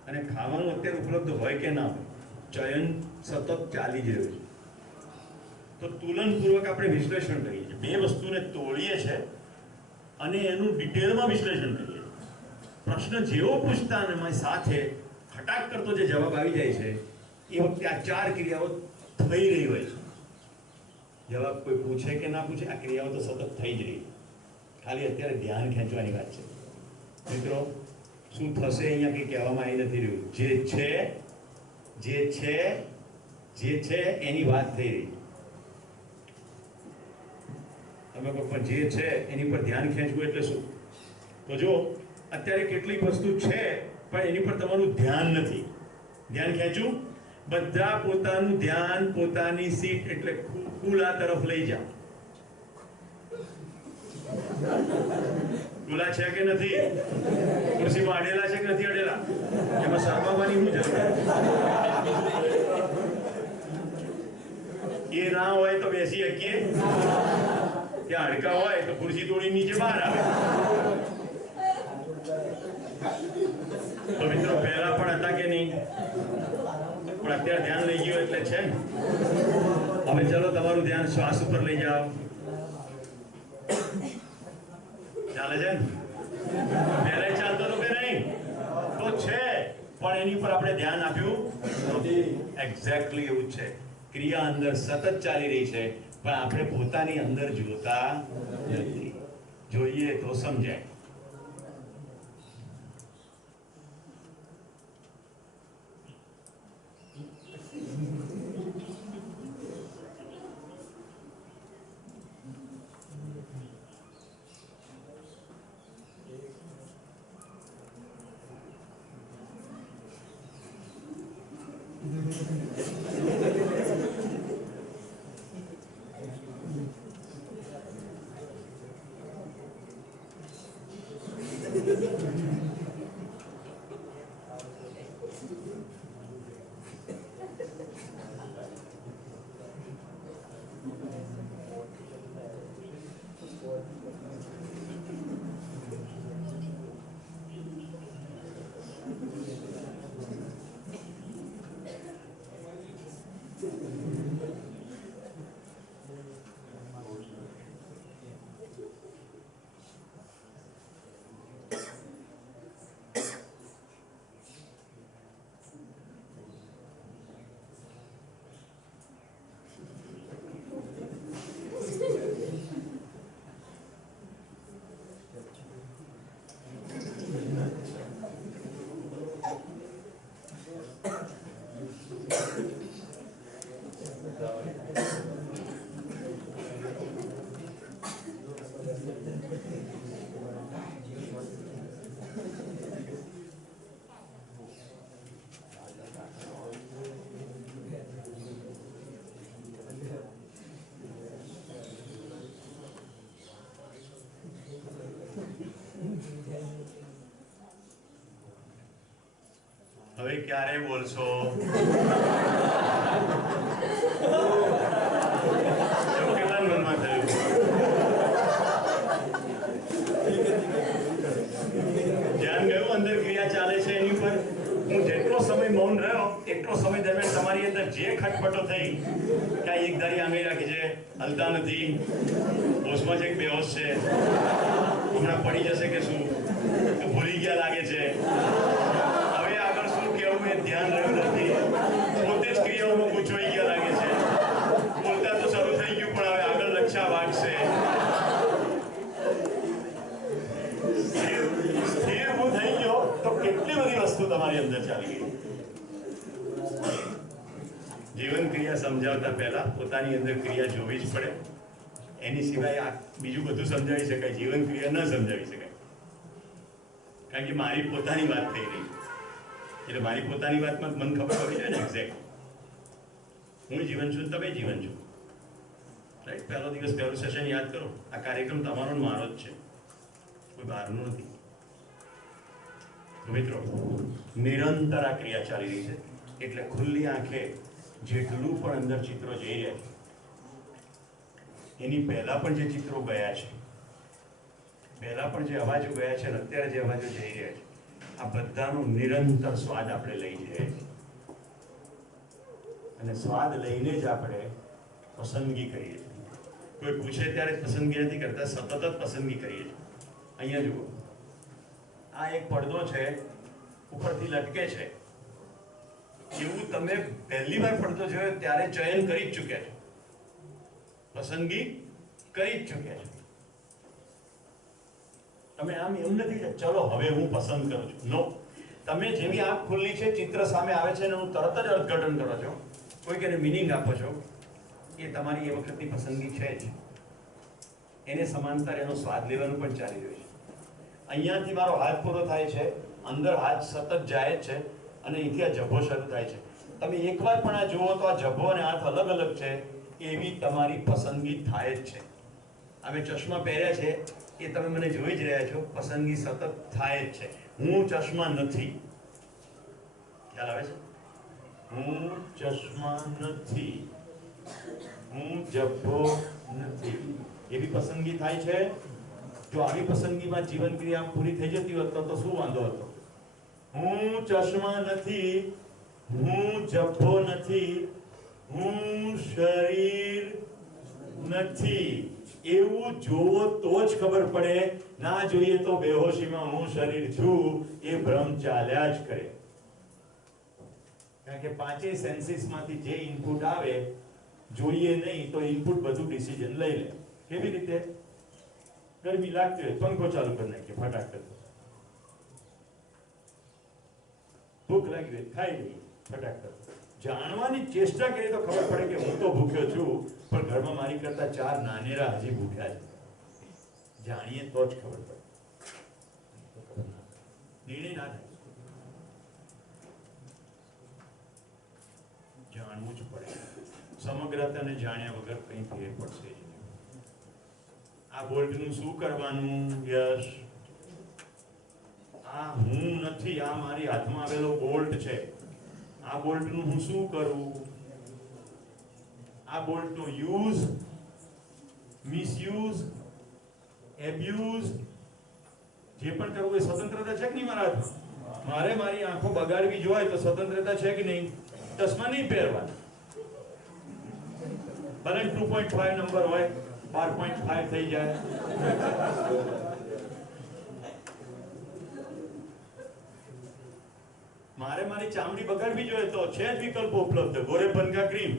અને ખાવાનું અત્યારે ઉપલબ્ધ હોય કે ના હોય, ચયન સતત ચાલી જ રહ્યું છે. તો તુલનપૂર્વક આપણે વિશ્લેષણ કરીએ છીએ. બે વસ્તુને તોડીએ છીએ અને એનું ડિટેલમાં વિશ્લેષણ કરીએ છીએ. પ્રશ્ન જેવો પૂછતા અને મારી સાથે ખટાક કરતો જે જવાબ આવી જાય છે એ વખતે આ ચાર ક્રિયાઓ થઈ રહી હોય છે. જવાબ કોઈ પૂછે કે ના પૂછે, આ ક્રિયાઓ તો સતત થઈ જ રહી. ખાલી અત્યારે ધ્યાન ખેંચવાની વાત છે. મિત્રો શું થશે અહીંયા કંઈ કહેવામાં આવી નથી રહ્યું. જે છે એની વાત થઈ રહી. તમે પણ જે છે એની પર ધ્યાન ખેંચવું એટલે શું? તો જો અત્યારે કેટલીક વસ્તુ છે પણ એની પર તમારું ધ્યાન નથી. ધ્યાન ખેંચવું. બધા પોતાનું ધ્યાન પોતાની સીટ એટલે ખુલા તરફ લઈ જાઓ. ખુલા છે કે નથી? ખુરશીમાં અડેલા છે કે નથી અડેલા? એમાં શરમાવાની શું જરૂર? એ ના હોય તો બેસી શકીએ. ત્યાં હડકા હોય તો ખુરશી તોડી નીચે બહાર આવે. તો મિત્રો પહેલા પણ હતા કે નહીં? પણ અત્યારે ધ્યાન લઈ ગયું એટલે છે ને. હવે ચલો તમારું ધ્યાન શ્વાસ ઉપર લઈ જાઓ. ચાલે છે ને? પહેલા ચાલતો તો કે નહીં? તો છે પણ એની ઉપર આપણે ધ્યાન આપ્યું નથી. એક્ઝેક્ટલી એવું જ છે. ક્રિયા અંદર સતત ચાલી રહી છે પણ આપણે પોતાની અંદર જોતા નથી. જોઈએ તો સમજાય. હવે ક્યારે બોલશો? એવું કેટલા મનમાં થયું? ધ્યાન ગયું અંદર ક્રિયા ચાલે છે એની ઉપર. હું જેટલો સમય મૌન રહ્યો એટલો સમય દરમિયાન તમારી અંદર જે ખટપટો થઈ, ક્યાંય એક ધારી આંગળી રાખી છે, હલતા નથી, હોશમાં છે કે બેહોશ છે, હમણાં પડી જશે કે શું, કે ભૂલી ગયા લાગે છે, હવે આગળ શું કહેવું એ ધ્યાન રહ્યું નથી, પોતે જ ક્રિયાઓમાં ગૂંચવાઈ ગયા લાગે છે, બોલતા તો શરૂ થઈ ગયું પણ હવે આગળ રક્ષા વાગશે. સ્થિર હું થઈ ગયો તો કેટલી બધી વસ્તુ તમારી અંદર ચાલી ગઈ. જીવન ક્રિયા સમજાવતા પહેલા પોતાની અંદર ક્રિયા જોવી જ પડે. એની સિવાય આ બીજું બધું સમજાવી શકાય, જીવન ક્રિયા ન સમજાવી શકાય. કારણ કે મારી પોતાની વાત થઈ રહી એટલે મારી પોતાની વાતમાં મને ખબર હોવી જોઈએ ને એક્ઝેક્ટ. હું જીવન છું, તમે જીવન છો, રાઈટ? પહેલો દિવસ પહેલું સેશન યાદ કરો. આ કાર્યક્રમ તમારો મારો જ છે, કોઈ બહારનું નથી. મિત્રો, નિરંતર આ ક્રિયા ચાલી રહી છે એટલે ખુલ્લી આંખે જેટલું પણ અંદર ચિત્રો જઈ રહ્યા છે, એની પહેલા પણ જે ચિત્રો ગયા છે, પહેલા પણ જે અવાજો ગયા છે અને અત્યારે જે અવાજો જઈ રહ્યા છે, આ બધાનો નિરંતર સ્વાદ આપણે લઈ જઈએ છીએ. અને સ્વાદ લઈને જ આપણે પસંદગી કરીએ છીએ. કોઈ પૂછે ત્યારે પસંદગી નથી કરતા, સતત જ પસંદગી કરીએ છીએ. અહીંયા જુઓ, આ એક પડદો છે, ઉપરથી લટકે છે. એવું તમે પહેલી વાર પડદો જોયો ત્યારે ચયન કરી જ ચૂક્યા છો, પસંદગી કરી જ ચૂક્યા છો. તમે આમ એમ નથી કે ચલો હવે હું પસંદ કરું છું. નો, તમે જેવી આંખ ખુલ્લી છે, ચિત્ર સામે આવે છે અને હું તરત જ અર્થઘટન કરો છો, કોઈક એને મિનિંગ આપો છો, એ તમારી એ વખતની પસંદગી છે જ. એને સમાંતર એનો સ્વાદ લેવાનું પણ ચાલી રહ્યું છે. અહીંયાથી મારો હાથ પૂરો થાય છે, અંદર હાથ સતત જાય જ છે અને અહીંથી આ જભ્ભો શરૂ થાય છે. તમે એકવાર પણ આ જુઓ તો આ જભ્ભો અને હાથ અલગ અલગ છે, એવી તમારી પસંદગી થાય જ છે. આ મેં ચશ્મા પહેર્યા છે એ તમે મને જોઈ જ રહ્યા છો, પસંદગી સતત થાય જ છે. હું ચશ્મા નથી, ખ્યાલ આવે છે? હું ચશ્મા નથી, હું જભ્ભો નથી, એવી પસંદગી થાય છે. જો આવી પસંદગીમાં જીવન ક્રિયા પૂરી થઈ જતી હોત તો શું વાંધો હતો? હું ચશ્મા નથી, હું જભ્ભો નથી, હું શરીર નથી, એવું જોવો તો જ ખબર પડે. ના જોઈએ તો બેહોશીમાં હું શરીર છું એ ભ્રમ ચાલ્યા જ કરે. કારણ કે પાંચેય સેન્સીસમાંથી જે ઇનપુટ આવે, જોઈએ નહીં તો ઇનપુટ બધું ડિસિઝન લઈ લે. કેવી રીતે? ગરમી લાગતી હોય પંખો ચાલુ કરી નાખીએ ફટાક. ભૂખ લાગી હોય ખાઈ લઈએ ફટાક. જાણવાની ચેષ્ટા કરીએ તો ખબર પડે કે હું તો ભૂખ્યો છું પણ ઘરમાં મારી કરતા 4 નાનેરા હજી ભૂખ્યા છે. જાણીએ તો જ ખબર પડે, નિર્ણય ના થાય. જાણવું જ પડે. સમગ્રતાને જાણ્યા વગર કંઈ ફેર પડશે જ નહીં. આ બોલ્ટનું શું કરવાનું? યશ, આ હું નથી, આ મારી હાથમાં આવેલો બોલ્ટ છે. આ બોલ્ટનું હું શું કરું? આ બોલ્ટનો યુઝ, મિસયુઝ, એબ્યુઝ જે પણ કરવું એ સ્વતંત્રતા છે કે નહીં મારા હાથમાં? મારે મારી આંખો બગાડવી જોઈએ તો સ્વતંત્રતા છે કે નહીં? ચશ્મા નહીં પહેરવાના. ભલે 2.5 નંબર હોય, 12.5 થઈ જાય. મારે મારી ચામડી બગાડવી જોઈએ તો છે જ વિકલ્પો ઉપલબ્ધ. ગોરેપન કા ક્રીમ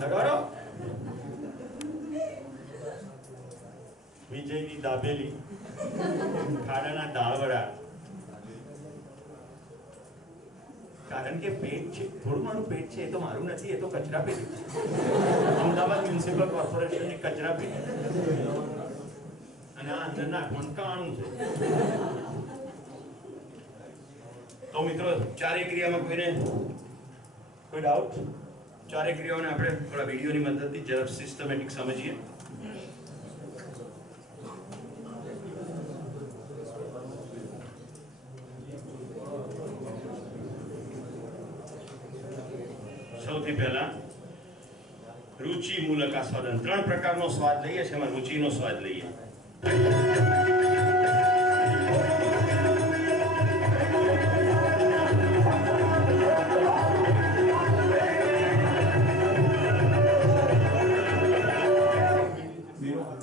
લગાડો, વિજયની દાબેલી, ખાડાના દાળવડા. કારણ કે પેટ છે, થોડું મારું પેટ છે, એ તો મારું નથી, એ તો કચરા પેટી છે. અમદાવાદ મ્યુનિસિપલ કોર્પોરેશનની કચરા પેટી. અને આ અંદર નાખવાનું કાણું છે. તો મિત્રો, ચારે ક્રિયામાં કોઈ ડાઉટ? ચારે ક્રિયાઓને આપણે થોડા વિડીયોની મદદથી જરા સિસ્ટમેટિક સમજીએ. સૌથી પહેલા રુચિ મૂલક આસ્વાદન. 3 પ્રકારનો સ્વાદ લઈએ છે, એમાં રુચિનો સ્વાદ લઈએ.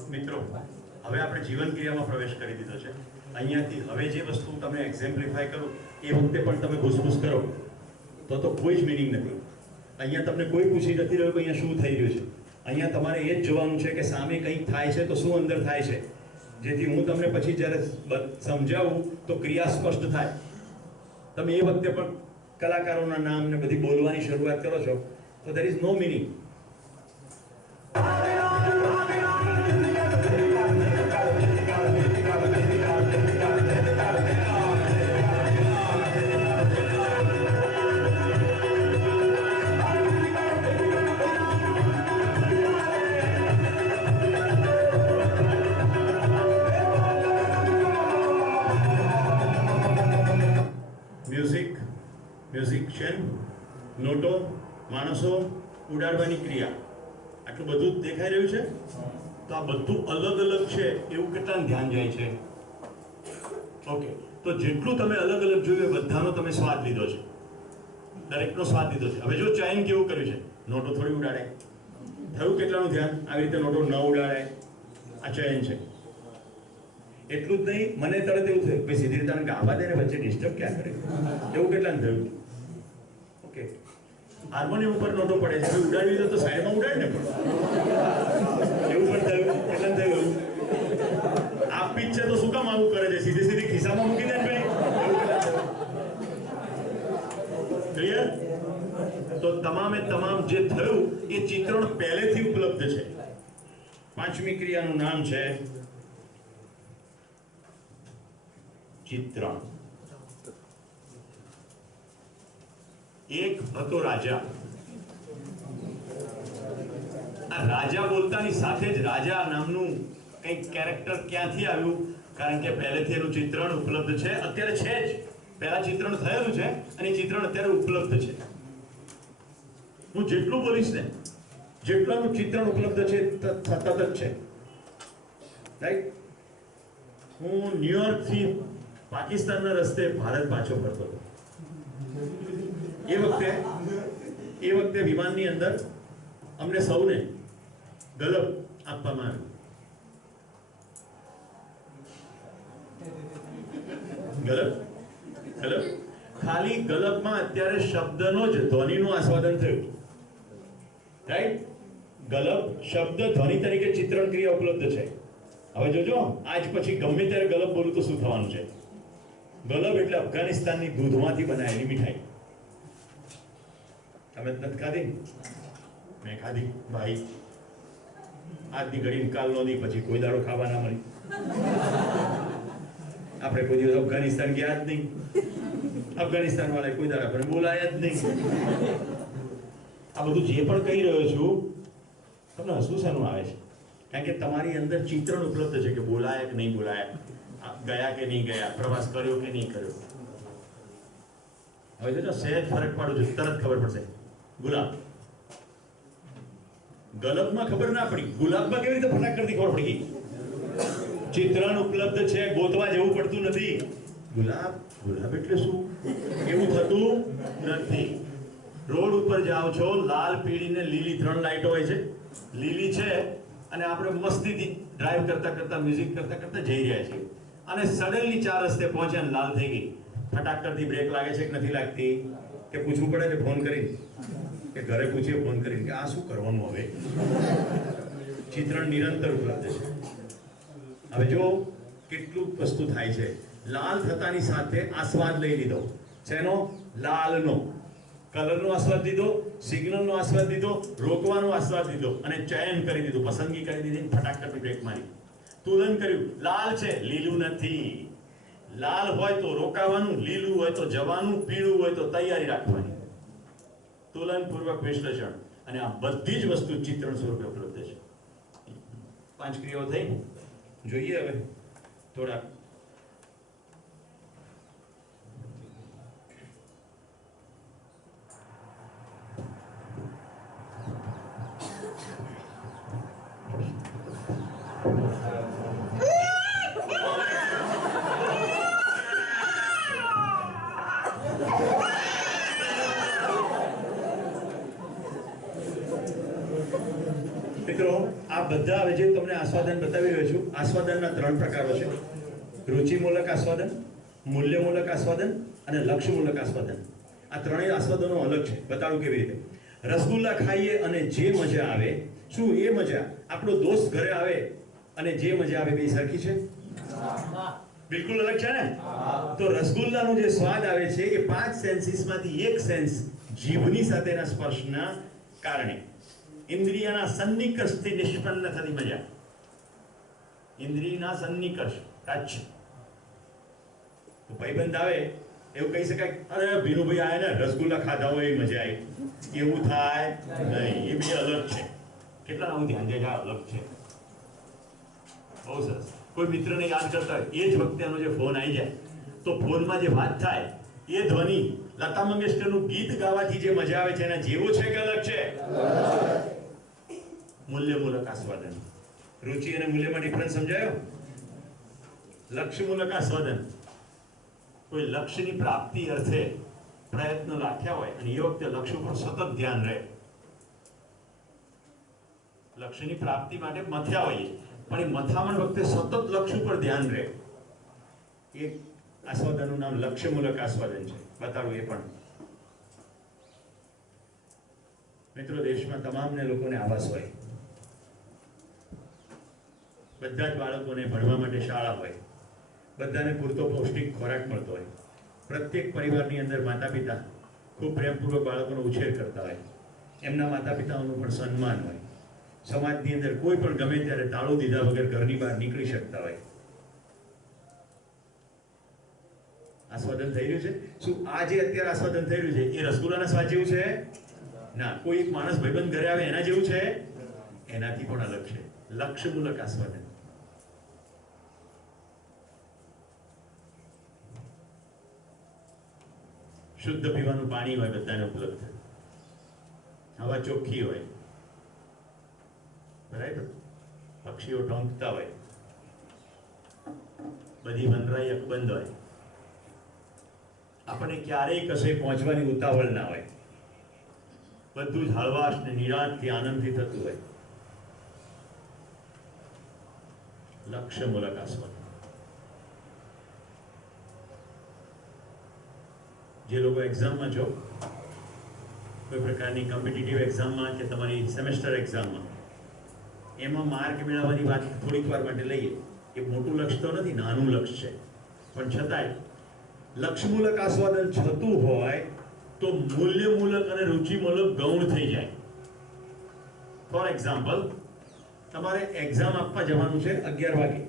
મિત્રો, હવે આપણે જીવન ક્રિયામાં પ્રવેશ કરી દીધો છે. અહીંયાથી હવે જે વસ્તુ તમે એક્ઝેમ્પ્લિફાય કરો એ વખતે પણ તમે ઘૂસઘૂસ કરો તો કોઈ જ મિનિંગ નથી. અહીંયા તમને કોઈ પૂછી નથી રહ્યું કે અહીંયા શું થઈ રહ્યું છે. અહીંયા તમારે એ જ જોવાનું છે કે સામે કંઈક થાય છે તો શું અંદર થાય છે, જેથી હું તમને પછી જ્યારે સમજાવું તો ક્રિયા સ્પષ્ટ થાય. તમે એ વખતે પણ કલાકારોના નામ ને બધી બોલવાની શરૂઆત કરો છો તો there is no meaning. Musician, નોટો, માણસો, ઉડાડવાની ક્રિયા, આટલું બધું દેખાઈ રહ્યું છે. તો આ બધું અલગ અલગ છે એવું કેટલાને ધ્યાન જાય છે? ઓકે, તો જેટલું તમે અલગ અલગ જોયું એ બધાનો તમે સ્વાદ લીધો છે, દરેકનો સ્વાદ લીધો છે. હવે જો ચયન કેવું કર્યું છે, નોટો થોડી ઉડાડે, થયું કેટલાનું ધ્યાન? આવી રીતે નોટો ન ઉડાડે, આ ચયન છે. એટલું જ નહીં, મને તરત એવું થયું ભાઈ સીધી રીતે ગાવા દે ને, વચ્ચે ડિસ્ટર્બ ક્યાં કરે, એવું કેટલાને થયું? ઓકે, હાર્મોનિયમ ઉપર નોટો પડે છે, ઉડાડવી તો સાઈડમાં ઉડાડ ને, પણ એવું પણ થયું. કેટલાને થયું? આ પીચ છે તો શું કામ આવું કરે છે, સીધી સીધી ખિસ્સામાં મૂકી દે ને ભાઈ. ક્લિયર? તો તમામે તમામ જે થયું એ ચિત્રણ પહેલેથી ઉપલબ્ધ છે. 5મી ક્રિયાનું નામ છે ચિત્રણ. એક હતો રાજા. આ રાજા બોલતાની સાથે જ રાજા નામનું કંઈક કેરેક્ટર ક્યાંથી આવ્યું? કારણ કે પહેલેથી એનું ચિત્રણ ઉપલબ્ધ છે, અત્યારે છે જ. પહેલા ચિત્રણ થયેલું છે અને ચિત્રણ અત્યારે ઉપલબ્ધ છે. હું જેટલું બોલીશ ને, જેટલાનું ચિત્રણ ઉપલબ્ધ છે સતત જ છે. રાઈટ? હું ન્યુયોર્કથી પાકિસ્તાનના રસ્તે ભારત પાછો ફરતો હતો. એ વખતે વિમાનની અંદર અમને સૌને ગલબ આપવામાં આવ્યું. ગલબ ખાલી ગલબમાં અત્યારે શબ્દનો જ ધ્વનિનું આસ્વાદન થયું. રાઈટ? ગલબ શબ્દ ધ્વનિ તરીકે ચિત્રણ ક્રિયા ઉપલબ્ધ છે. હવે જોજો, આજ પછી ગમે ત્યારે ગલબ બોલું તો શું થવાનું છે? ગલબ એટલે અફઘાનિસ્તાનની દૂધમાંથી બનાવેલી મીઠાઈ. તમે નથી ખાધી? મેં ખાધી ભાઈ. આજની ઘડી કાલ નો દી, પછી કોઈ દાડો ખાવા ના મળી. આપણે કોઈ દિવસ અફઘાનિસ્તાન ગયા જ નહીં. અફઘાનિસ્તાન વાળા કોઈ દાડા આપણે બોલાયા જ નહીં. આ બધું જે પણ કહી રહ્યો છું, તમને હસવું શાનું આવે છે? કારણ કે તમારી અંદર ચિત્રણ ઉપલબ્ધ છે કે બોલાયા કે નહીં બોલાયા, ગયા કે નહીં ગયા, પ્રવાસ કર્યો કે નહીં કર્યો. હવે જો સહેજ ફરક પાડું છું, તરત ખબર પડશે. ગુલાબ, ગલબમાં ખબર ના પડી, ગુલાબમાં કેવી રીતે ફટાક કરતી ખબર પડી ગઈ? ચિત્રણ ઉપલબ્ધ છે, ગોતવા જવું પડતું નથી. ગુલાબ એટલે શું એવું થતું નથી. રોડ ઉપર જાઓ છો, લાલ, પીળી ને લીલી 3 લાઈટો હોય છે. લીલી છે અને આપણે મસ્તીથી ડ્રાઈવ કરતા મ્યુઝિક કરતા જઈ રહ્યા છીએ, અને સડનલી 4 રસ્તે પહોંચે અને લાલ થઈ ગઈ. ફટાક કરતી બ્રેક લાગે છે કે નથી લાગતી? કે પૂછવું પડે છે ફોન કરીને, કે ઘરે પૂછીએ ફોન કરીને કે આ શું કરવાનું હવે? ચિત્રણ નિરંતર ઉપલબ્ધ છે. હવે જો કેટલું વસ્તુ થાય છે. લાલ થતાની સાથે આસ્વાદ લઈ લીધો. શેનો? લાલનો. કલરનો આસ્વાદ લીધો, સિગ્નલનો આસ્વાદ લીધો, રોકવાનો આસ્વાદ લીધો અને ચયન કરી દીધું, પસંદગી કરી દીધી, ફટાક કરતી બ્રેક મારી, તુલન કર્યું. લાલ છે, લીલું નથી. લાલ હોય તો રોકાવાનું, લીલું હોય તો જવાનું, પીળું હોય તો તૈયારી રાખવાની. તુલન પૂર્વક વિશ્લેષણ, અને આ બધી જ વસ્તુ ચિત્રણ સ્વરૂપે ઉપલબ્ધ છે. 5 ક્રિયાઓ થઈ. જોઈએ હવે થોડા મિત્રો આ બધા હવે જે તમને આસ્વાદન બતાવી રહ્યો છું, આસ્વાદનના 3 પ્રકારો છે. રુચિમૂલક આસ્વાદન, મૂલ્યમૂલક આસ્વાદન અને લક્ષ્યમૂલક આસ્વાદન. આ ત્રણેય આસ્વાદનો અલગ છે. બતાડું કેવી રીતે. રસગુલ્લા ખાઈએ અને જે મજા આવે, શું એ મજા આપણો દોસ્ત ઘરે આવે અને જે મજા આવે બે સરખી છે? બિલકુલ અલગ છે ને. તો રસગુલ્લાનો જે સ્વાદ આવે છે એ 5 સેન્સીસમાંથી એક સેન્સ જીભની સાથેના સ્પર્શના કારણે ઇન્દ્રિયના સન્નિકર્ષથી નિષ્પન્ન થતી મજા. ઇન્દ્રિયના સન્નિકર્ષ, ટચ. તો ભાઈબંધ આવે એવું કહી શકાય, અરે ભીનુભાઈ આયા ને રસગુલ્લા ખાધા હોય એ મજા આવી, એવું થાય નહીં. એ બે અલગ છે. કેટલા હું ધ્યાન દે અલગ છે. બહુ સરસ. કોઈ મિત્રને યાદ કરતા હોય એ જ વખતે એનો જે ફોન આવી જાય તો ફોનમાં જે વાત થાય એ ધ્વનિ લતા મંગેશકરનું ગીત ગાવાથી જે મજા આવે છે એના જેવો છે કે અલગ છે? મૂલ્યમૂલક આસ્વાદન. રુચિ અને મૂલ્યમાં ડિફરન્સ સમજાયો? લક્ષ્યમૂલક આસ્વાદન. કોઈ લક્ષ્યની પ્રાપ્તિ અર્થે પ્રયત્નો રાખ્યા હોય અને એ વખતે લક્ષ્ય પર સતત ધ્યાન રહે. લક્ષ્યની પ્રાપ્તિ માટે મથ્યા હોઈએ પણ એ મથામણ વખતે સતત લક્ષ્ય પર ધ્યાન રહે. એક આસ્વાદનનું નામ લક્ષ્યમૂલક આસ્વાદન છે. બતાડું એ પણ. મિત્રો, દેશમાં તમામને લોકોને આવાસ હોય, બધા જ બાળકોને ભણવા માટે શાળા હોય, બધાને પૂરતો પૌષ્ટિક ખોરાક મળતો હોય, પ્રત્યેક પરિવારની અંદર માતા પિતા ખૂબ પ્રેમપૂર્વક બાળકોનો ઉછેર કરતા હોય, એમના માતા પિતાઓનું પણ સન્માન હોય, સમાજની અંદર કોઈ પણ ગમે ત્યારે તાળું દીધા વગર ઘરની બહાર નીકળી શકતા હોય. આસ્વાદન થઈ રહ્યું છે. શું આ જે અત્યારે આસ્વાદન થઈ રહ્યું છે એ રસગુલ્લાના સ્વાદ જેવું છે? ના. કોઈ એક માણસ ભાઈબંધ ઘરે આવે એના જેવું છે? એનાથી પણ અલગ છે. લક્ષ્યમૂલક આસ્વાદન. શુદ્ધ પીવાનું પાણી હોય બધાને ઉપલબ્ધ, હવા ચોખ્ખી હોય, બરાબર, પક્ષીઓ ટોંકતા હોય, બધી વનરાઈ અકબંધ હોય, આપણને ક્યારેય કશે પહોંચવાની ઉતાવળ ના હોય, બધું જ હળવાશ ને નિરાંતથી આનંદથી થતું હોય. લક્ષ્યમૂલક આસ્વાદન. જે લોકો એક્ઝામમાં છો, કોઈ પ્રકારની કોમ્પિટિટિવ એક્ઝામમાં કે તમારી સેમેસ્ટર એક્ઝામમાં, એમાં માર્ક મેળવવાની વાત થોડીક વાર માટે લઈએ. એ મોટું લક્ષ્ય તો નથી, નાનું લક્ષ્ય છે, પણ છતાંય લક્ષ્યમૂલક આસ્વાદન થતું હોય તો મૂલ્યમૂલક અને રુચિમૂલક ગૌણ થઈ જાય. ફોર એક્ઝામ્પલ, તમારે એક્ઝામ આપવા જવાનું છે 11 વાગે,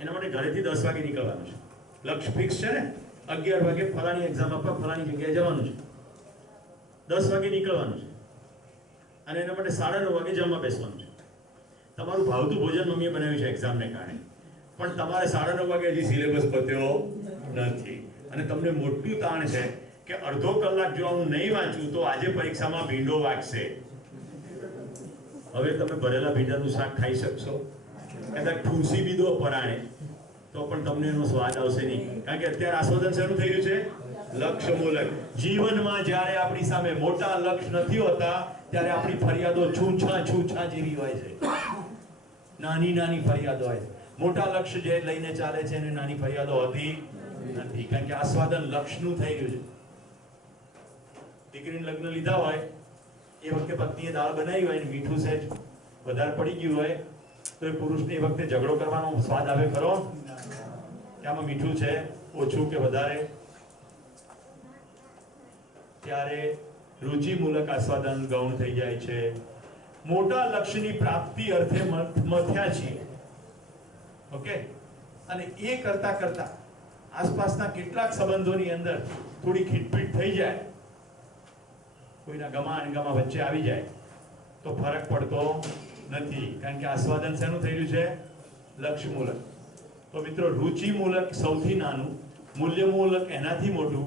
એના માટે ઘરેથી 10 વાગે નીકળવાનું છે. લક્ષ્ય ફિક્સ છે ને, 11 વાગે ફલાણી એક્ઝામ આપવા ફલાણી જગ્યાએ જવાનું છે, 10 વાગે નીકળવાનું છે અને એના માટે 9:30 વાગે જમવા બેસવાનું છે. તમારું ભાવતું ભોજન મમ્મીએ બનાવ્યું છે એક્ઝામને કારણે, પણ તમારે 9:30 વાગે હજી સિલેબસ પત્યો નથી અને તમને મોટું તાણ છે કે અડધો કલાક જો હું નહીં વાંચું તો આજે પરીક્ષામાં ભીંડો વાગશે. હવે તમે ભરેલા ભીંડાનું શાક ખાઈ શકશો? કદાચ ઠૂંસી બી દો પરાણે તો પણ તમને એનો સ્વાદ આવશે નહીં, કારણ કે અત્યારે આસ્વાદન શરૂ થઈ રહ્યું છે લક્ષ્યમૂલક. જીવનમાં જ્યારે આપણી સામે મોટા લક્ષ્ય નથી હોતા ત્યારે આપણી ફરિયાદો છૂછા જેવી હોય છે, નાની નાની ફરિયાદો હોય છે. મોટા લક્ષ્ય જે લઈને ચાલે છે એને નાની ફરિયાદો હોતી નથી, કારણ કે આસ્વાદન લક્ષ્યનું થઈ રહ્યું છે. દીકરીને લગ્ન લીધા હોય એ વખતે પત્નીએ દાળ બનાવી હોય ને મીઠું સહેજ વધારે પડી ગયું હોય તો એ પુરુષને એ વખતે ઝઘડો કરવાનો સ્વાદ આવે ખરો કે આમાં મીઠું છે ઓછું કે વધારે? ત્યારે રુચિમૂલક આસ્વાદન ગૌણ થઈ જાય છે. મોટા લક્ષ્યની પ્રાપ્તિ અર્થે મથ્યા છીએ, ઓકે, અને એ કરતા કરતા આસપાસના કેટલાક સંબંધોની અંદર થોડી ખીટપીટ થઈ જાય, કોઈના ગમા અણગમા વચ્ચે આવી જાય તો ફરક પડતો નથી, કારણ કે આસ્વાદન શેનું થઈ રહ્યું છે? લક્ષ્યમૂલક. તો મિત્રો, રુચિમૂલક સૌથી નાનું, મૂલ્યમૂલક એનાથી મોટું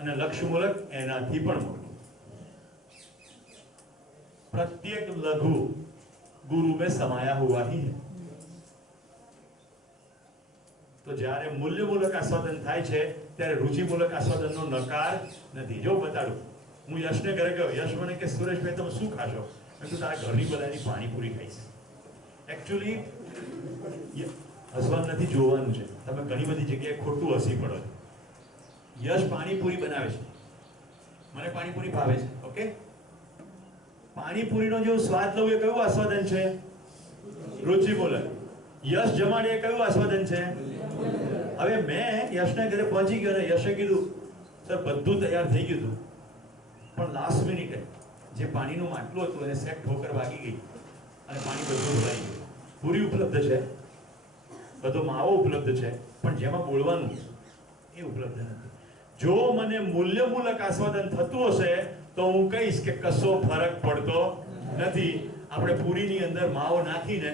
અને લક્ષ્યમૂલક એનાથી પણ મોટું. प्रत्येक लघु गुरु में समाया हुआ ही है. तो જ્યારે મૂલ્યમૂલક આસ્વાદન થાય છે ત્યારે રુચિમૂલક આસ્વાદનનો નકાર નથી. જો બતાડું, હું યશને ઘરે ગયો, યશ મને કે સુરેશભાઈ તમે શું ખાશો? મેં કીધું તારા ઘરની બધાની પાણીપુરી ખાઈશ. એકચ્યુઅલી હસવાનું નથી, જોવાનું છે. તમે ઘણી બધી જગ્યાએ ખોટું હસી પડો છો. યશ પાણીપુરી બનાવે છે, મને પાણીપુરી ભાવે છે. ઓકે, પાણીપુરીનો જો સ્વાદ લઉં એ કયું આસ્વાદન છે? રુચિમૂલક. યશ જમાડે એ કયું આસ્વાદન છે? હવે મેં યશના ઘરે પહોંચી ગયો ને યશે કીધું સર બધું તૈયાર થઈ ગયું હતું, પણ લાસ્ટ મિનિટે જે પાણીનું માટલું હતું એને સેટ ઠોકર વાગી ગઈ અને પાણી બધું ભરાઈ ગયું. પૂરી ઉપલબ્ધ છે, બધો માવો ઉપલબ્ધ છે, પણ જેમાં બોલવાનું એ ઉપલબ્ધ નથી. જો મને મૂલ્યમૂલક આસ્વાદન થતું હશે તો હું કહીશ કે કશો ફરક પડતો નથી. આપણે પૂરીની અંદર માવો નાખીને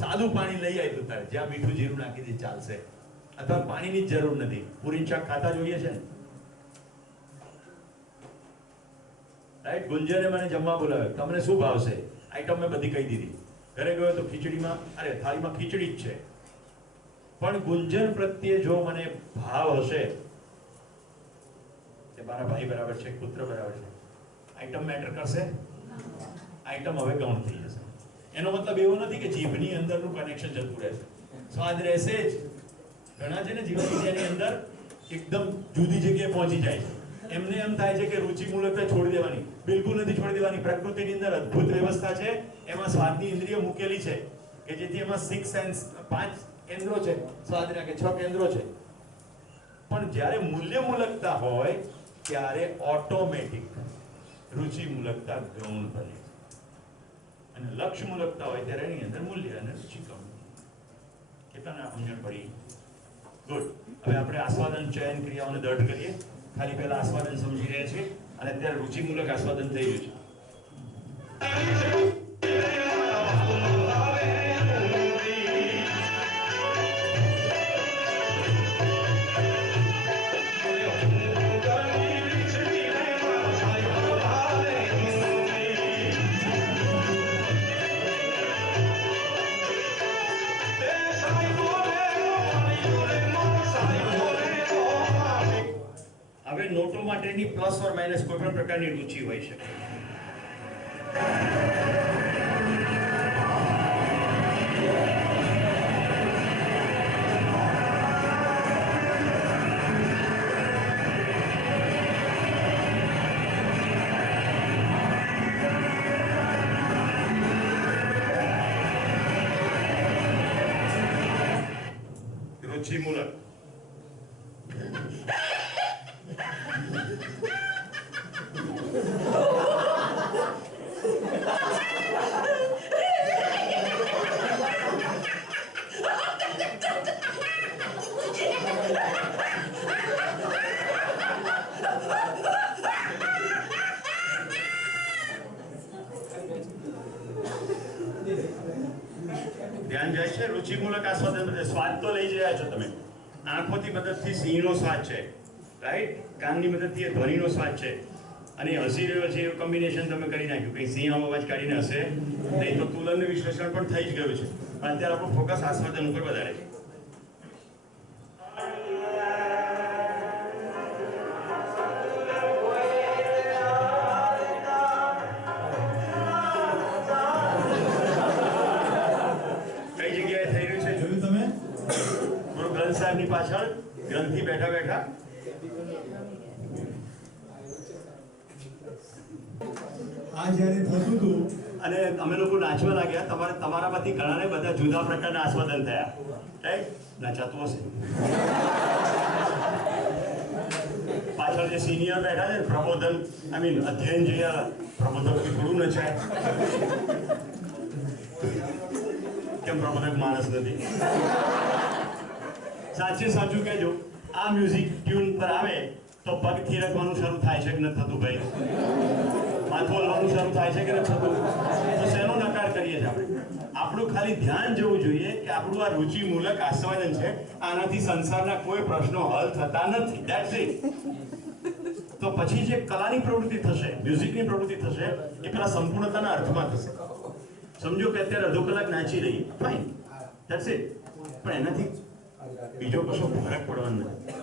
સાદું પાણી લઈ આવ્યું તારે, જ્યાં મીઠું જીરું નાખી દે ચાલશે, અથવા પાણીની જ જરૂર નથી. પૂરી શાક ખાતા જોઈએ છે ને, રાઈટ? ગુંજને મને જમવા બોલાવ્યો, તમને શું ભાવશે? આઈટમ મેં બધી કહી દીધી. ઘરે ગયો તો ખીચડીમાં, અરે થાળીમાં ખીચડી જ છે, પણ ગુંજન પ્રત્યે જો મને ભાવ હશે કે મારા ભાઈ બરાબર છે, પુત્ર બરાબર છે, આઈટમ મેટર કરશે? આઈટમ હવે ગૌણ થઈ જશે. એનો મતલબ એવો નથી કે જીભની અંદરનું કનેક્શન જતું રહેશે, સ્વાદ રહેશે જ. ઘણા છે ને જીવનની અંદર એકદમ જુદી જગ્યાએ પહોંચી જાય છે, એમને એમ થાય છે કે રુચિમૂલકતા છોડી દેવાની. બિલકુલ નથી છોડી દેવાની. પ્રકૃતિની અંદર અદ્ભુત વ્યવસ્થા છે, એમાં સ્વાદની ઇન્દ્રિય મૂકેલી છે કે જેથી એમાં 6 સેન્સ, 5 કેન્દ્રો છે સ્વાદના, કે 6 કેન્દ્રો છે. પણ જ્યારે મૂલ્યમૂલકતા હોય ત્યારે ઓટોમેટિક રુચિમૂલકતા ગૌણ બને, અને લક્ષ્યમૂલકતા હોય ત્યારે એની અંદર મૂલ્ય અને રુચિ ગૌણ. કેટલાને સમજણ પડી? ગુડ. હવે આપણે આસ્વાદન ચયન ક્રિયાઓને દઢ કરીએ. ખાલી પહેલા આસ્વાદન સમજી રહ્યા છીએ અને અત્યારે રુચિમૂલક આસ્વાદન થઈ રહ્યું છે. હવે નોટો માટેની પ્લસ ઓર માઇનસ કોઈ પણ પ્રકારની રુચિ હોઈ શકે. રુચિમૂલક. ધ્યાન જાય છે રુચિમૂલક આસ્વાદન બધે. સ્વાદ તો લઈ જ રહ્યા છો તમે. આંખોથી મદદથી સિંહનો સ્વાદ છે, રાઈટ? કાનની મદદથી એ ધ્વનિનો સ્વાદ છે, અને હસી રહ્યો છે એવું કોમ્બિનેશન તમે કરી નાખ્યું. કંઈ સિંહ આવો અવાજ કાઢીને હશે નહીં તો તુલનનું વિશ્લેષણ પણ થઈ જ ગયું છે. પણ અત્યારે આપણું ફોકસ આસ્વાદન ઉપર વધારે છે. સાહેબની પાછળ ગ્રંથિ બેઠા બેઠા આ જ્યારે થતું હતું અને અમે લોકો નાચવા લાગ્યા. તમારામાંથી ઘણાને બધા જુદા પ્રકારના આસ્વાદન થયા, રાઈટ? નાચાતું હશે. પાછળ જે સિનિયર બેઠા છે પ્રબોધન, અધ્યયન જે પ્રબોધક થોડું નચાય. કેમ પ્રબોધક માણસ નથી? સાચે સાચું કહેજો, આ મ્યુઝિક ટ્યુન પર આવે તો પગ થિરકવાનું શરૂ થાય છે કે નથી થતું? ભાઈ, માથું હલવાનું શરૂ થાય છે કે નથી થતું? તો શેનો નકાર કરીએ છીએ આપણે? આપણું ખાલી ધ્યાન જવું જોઈએ કે આપણું આ રુચિમૂલક આસ્વાદન છે, આનાથી સંસારના કોઈ પ્રશ્નો હલ થતા નથી. That's it. તો પછી જે કલાની પ્રવૃત્તિ થશે, મ્યુઝિકની પ્રવૃત્તિ થશે, એ પેલા સંપૂર્ણતાના અર્થમાં થશે. સમજો કે અત્યારે અડધો કલાક નાચી રહી, ફાઇન, ધેટ્સ ઇટ. પણ એનાથી બીજો કશો ફરક પડવાનો નથી.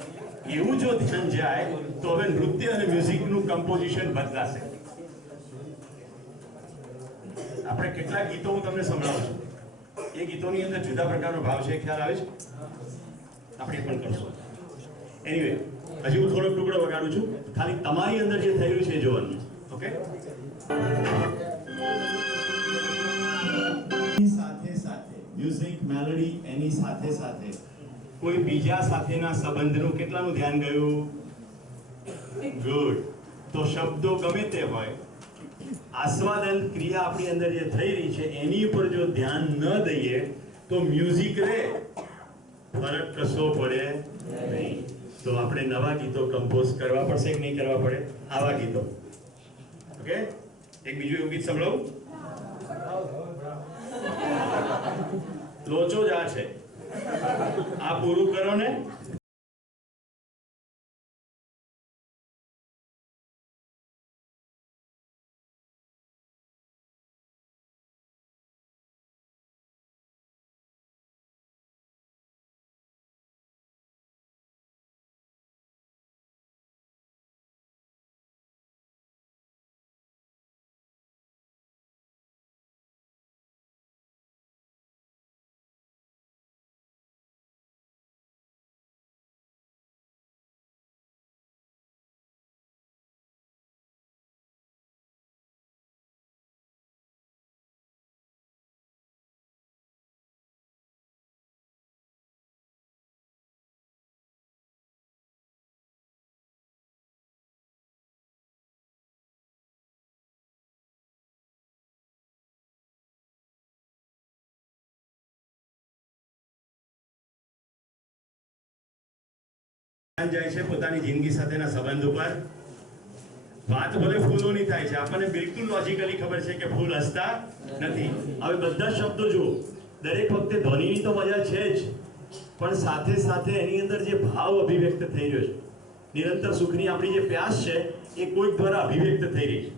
એવું જો ધ્યાન જાય તો હવે નૃત્ય અને મ્યુઝિકનું કમ્પોઝિશન બદલાશે. આપણે કેટલાક ગીતો હું તમને સંભળાવું છું. એ ગીતોની અંદર જુદા પ્રકારનો ભાવ છે, ખ્યાલ આવે છે? આપણે એ પણ કરશું. એનીવે, હજી હું થોડોક ટુકડો વગાડું છું, ખાલી તમારી અંદર જે થઈ રહ્યું છે એ જોવાનું. ઓકે? સાથે સાથે મ્યુઝિક મેલોડી એની સાથે સાથે કોઈ બીજા સાથેના સંબંધનું કેટલાનું ધ્યાન ગયું? ગુડ. તો શબ્દો ગમે તે હોય, આસ્વાદન ક્રિયા આપણી અંદર જે થઈ રહી છે એની ઉપર જો ધ્યાન ન દઈએ તો મ્યુઝિક રે ફરક કશો પડે નહીં. તો આપણે નવા ગીતો કમ્પોઝ કરવા પડશે કે નહીં કરવા પડે? આવા ગીતો. ઓકે? એક બીજું એવું ગીત સંભળાવું? લોચો જ આ છે. આ પૂરું કરો ને. જાય છે પોતાની જિંદગી સાથેના સંબંધ ઉપર. વાત ભલે ફૂલોની થાય છે, આપણને બિલકુલ લોજિકલી ખબર છે કે ફૂલ હસતા નથી. હવે બધા શબ્દો જુઓ, દરેક વખતે ધ્વનિની તો મજા છે જ, પણ સાથે સાથે એની અંદર જે ભાવ અભિવ્યક્ત થઈ રહ્યો છે, નિરંતર સુખની આપણી જે પ્યાસ છે એ કોઈક દ્વારા અભિવ્યક્ત થઈ રહી છે.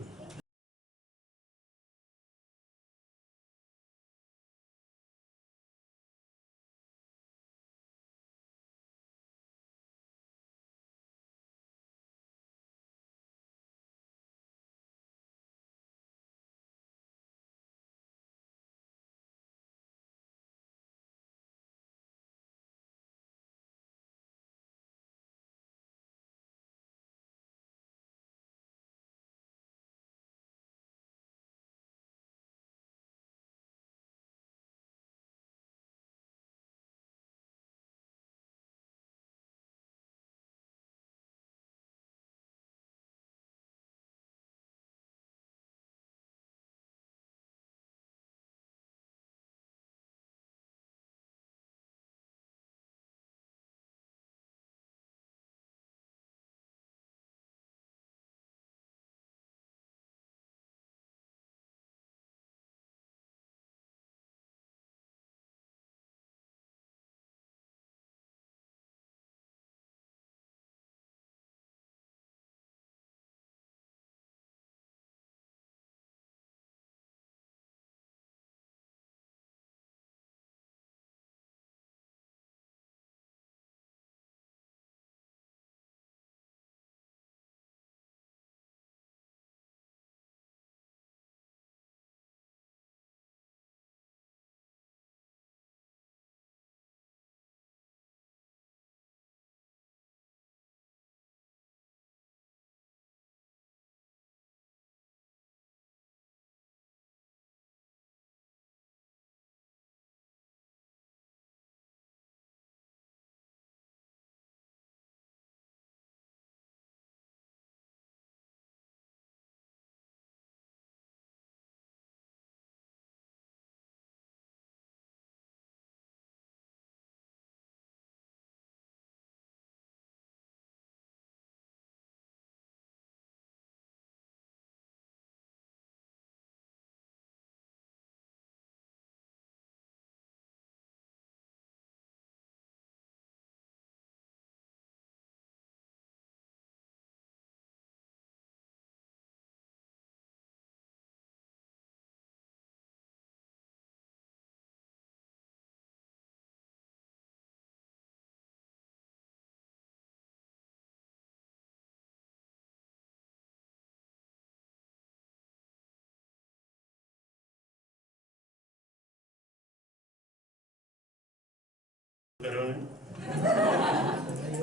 કરો ને.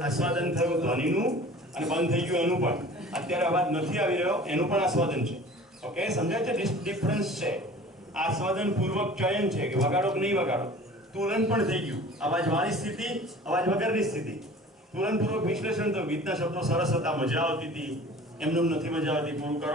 આસ્વાદન થયું ધ્વનિનું અને બંધ થઈ ગયું એનું પણ. અત્યારે અવાજ નથી આવી રહ્યો એનું પણ આસ્વાદન છે. ઓકે, સમજાય છે? ડિફરન્સ છે. આસ્વાદન પૂર્વક ચયન છે કે વગાડો કે નહીં વગાડો. તુલન પણ થઈ ગયું. અવાજ વાળી સ્થિતિ, અવાજ વગરની સ્થિતિ. તુલનપૂર્વક વિશ્લેષણ તો ગીતના શબ્દો સરસ હતા, મજા આવતી હતી. એમનું નથી મજા આવતી, પૂરું કરો.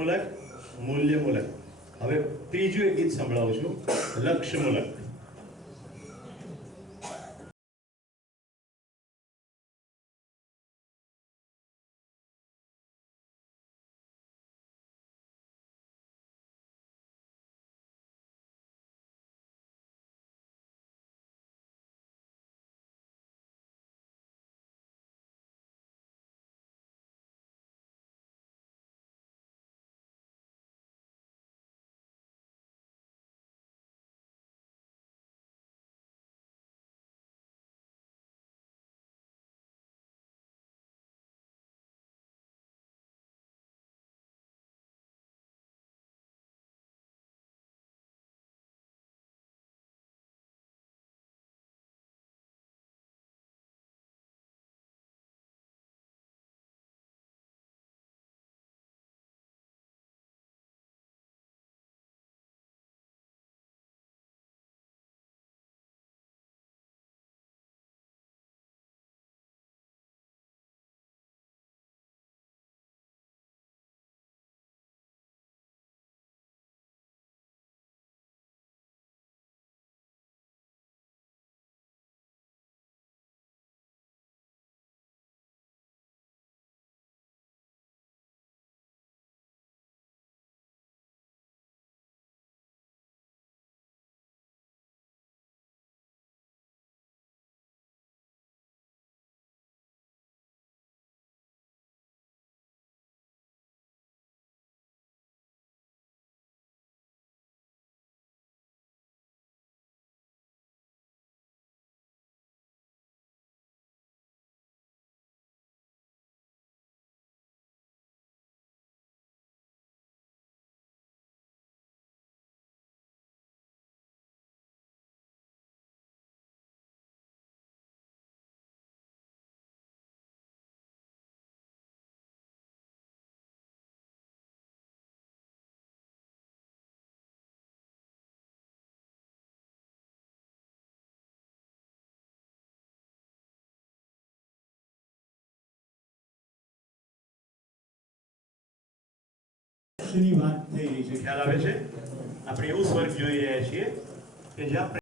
મૂલક, મૂલ્ય મૂલક. હવે ત્રીજું એક ગીત સંભળાવું છું, લક્ષ્ય મૂલક. લક્ષ્યની વાત થઈ રહી છે. ખ્યાલ આવે છે? આપણે એવું સ્વર્ગ જોઈ રહ્યા છીએ કે જ્યાં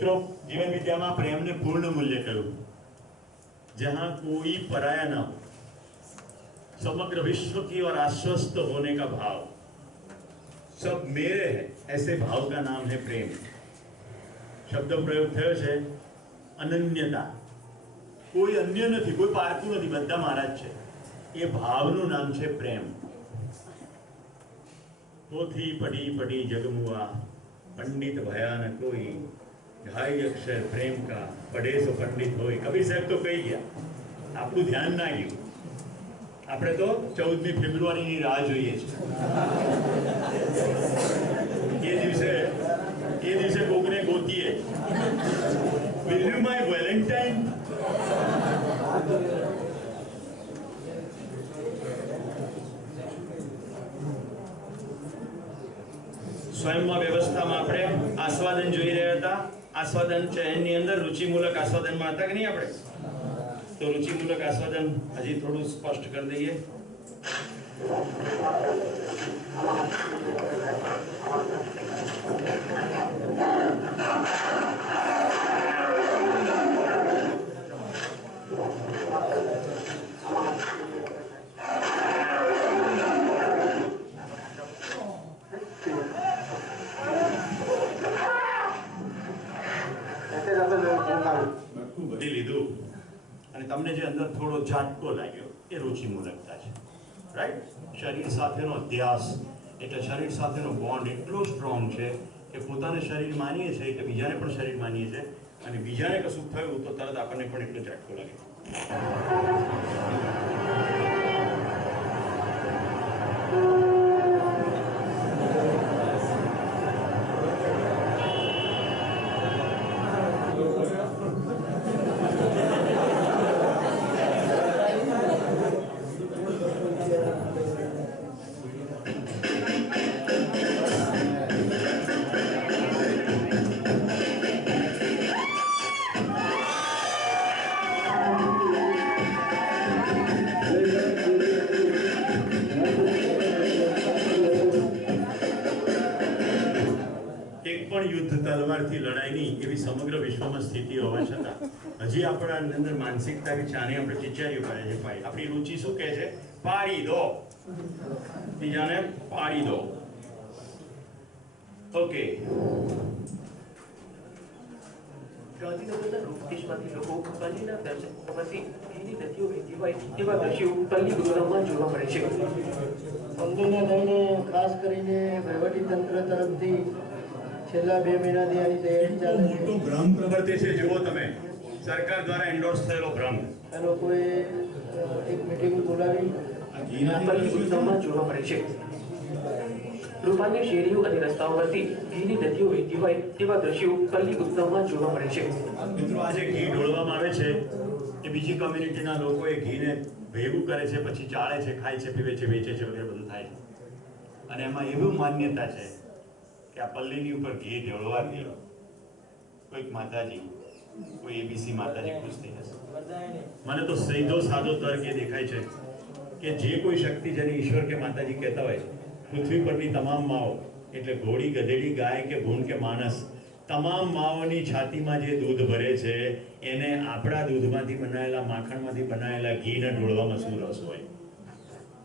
मित्रों, जीवन विद्या में प्रेम ने पूर्ण मूल्य करूं, जहां कोई पराया ना हो, समग्र विश्व की और आश्वस्त होने का भाव, सब मेरे है, ऐसे भाव का नाम है प्रेम। शब्द प्रयोग थयो छे अनन्यता, कोई अन्य नहीं, कोई पारकू नहीं, बधा मारा ज छे। ये भावनु नाम छे प्रेम। पोथी पढ़ी पढ़ी जगमुआ, पंडित भया न कोई, ढाई अक्षर प्रेम का, पढ़े सो पंडित होय। कबीर साहब तो कही गया, आपको ध्यान ना गયું। આપણે તો 14મી ફેબ્રુઆરીની રાહ જોઈએ છે। એ દિવસે કોકને ગોતીએ, will you my valentine? સ્વયંમાં વ્યવસ્થામાં આપણે આસ્વાદન જોઈ રહ્યા હતા। આસ્વાદન ચયનની અંદર રુચિમૂલક આસ્વાદનમાં હતા કે નહીં આપણે? तो रुचिमूलक आस्वादन हजी थोड़ू स्पष्ट कर दीजिए। બધી લીધું અને તમને જે અંદર થોડો ઝાટકો લાગ્યો એ રુચિમૂલકતા છે, રાઈટ? શરીર સાથેનો અધ્યાસ એટલે શરીર સાથેનો બોન્ડ એટલો સ્ટ્રોંગ છે કે પોતાને શરીર માનીએ છીએ એટલે બીજાને પણ શરીર માનીએ છીએ, અને બીજાને કશું થયું તો તરત આપણને પણ એટલો ઝાટકો લાગે। युद्ध तलवारથી લડાઈ નહીં એવી સમગ્ર વિશ્વમાં સ્થિતિ હોવા છતાં હજી આપણા અંદર માનસિકતા કે ચાને આપણે ચિચારીઓ કરે છે, ભાઈ આપણી રુચિ શું કહે છે? પાડી દો, બીજાને પાડી દો। ઓકે, ગાંધીનગરના રૂપદેશમાંથી લોકો પલ્લીના દર્શન કરવાથી ઘીની નદીઓ વહેતી હોય તેવા દ્રશ્યો પલ્લી ગુરુગ્રામમાં જોવા મળે છે। પલ્લીને લઈને ખાસ કરીને વહીવટીતંત્ર તરફથી છેલ્લા 2 મહિનાથી આની તૈયારી ચાલે છે। મોટો ભ્રમ પ્રવર્તે છે, જુઓ તમે, સરકાર દ્વારા એન્ડોર્સ થયેલો ભ્રમ। એ લોકોએ એક મીટિંગ બોલાવી પલ્લી ગુરુગ્રામમાં જોવા મળે છે। રૂપાની શેરીઓ અને રસ્તાઓ પરથી ઘીની નદીઓ વહેતી હોય તેવા દ્રશ્યો પલ્લી ગુરુગ્રામમાં જોવા મળે છે। મિત્રો, આજે ઘી ઢોળવામાં આવે છે એ બીજી કમ્યુનિટીના લોકો એ ઘીને ભેગું કરે છે, પછી ચાળે છે, ખાય છે, પીવે છે, વેચે છે, વગેરે બધું થાય છે। અને એમાં એવું માન્યતા છે કે આ પલ્લીની ઉપર ઘી ઢોળવાથી કોઈક માતાજી, કોઈ એબીસી માતાજી ખુશ થઈ જશે। મને તો સીધો સાદો તર્ક એ દેખાય છે કે જે કોઈ શક્તિ જેને ઈશ્વર કે માતાજી કહેતા હોય, પૃથ્વી પરની તમામ માઓ એટલે ઘોડી, ગધેડી, ગાય કે ભૂંડ કે માણસ, તમામ માઓની છાતીમાં જે દૂધ ભરે છે એને આપણા દૂધમાંથી બનાવેલા, માખણમાંથી બનાવેલા ઘીને ઢોળવામાં શું રસ હોય?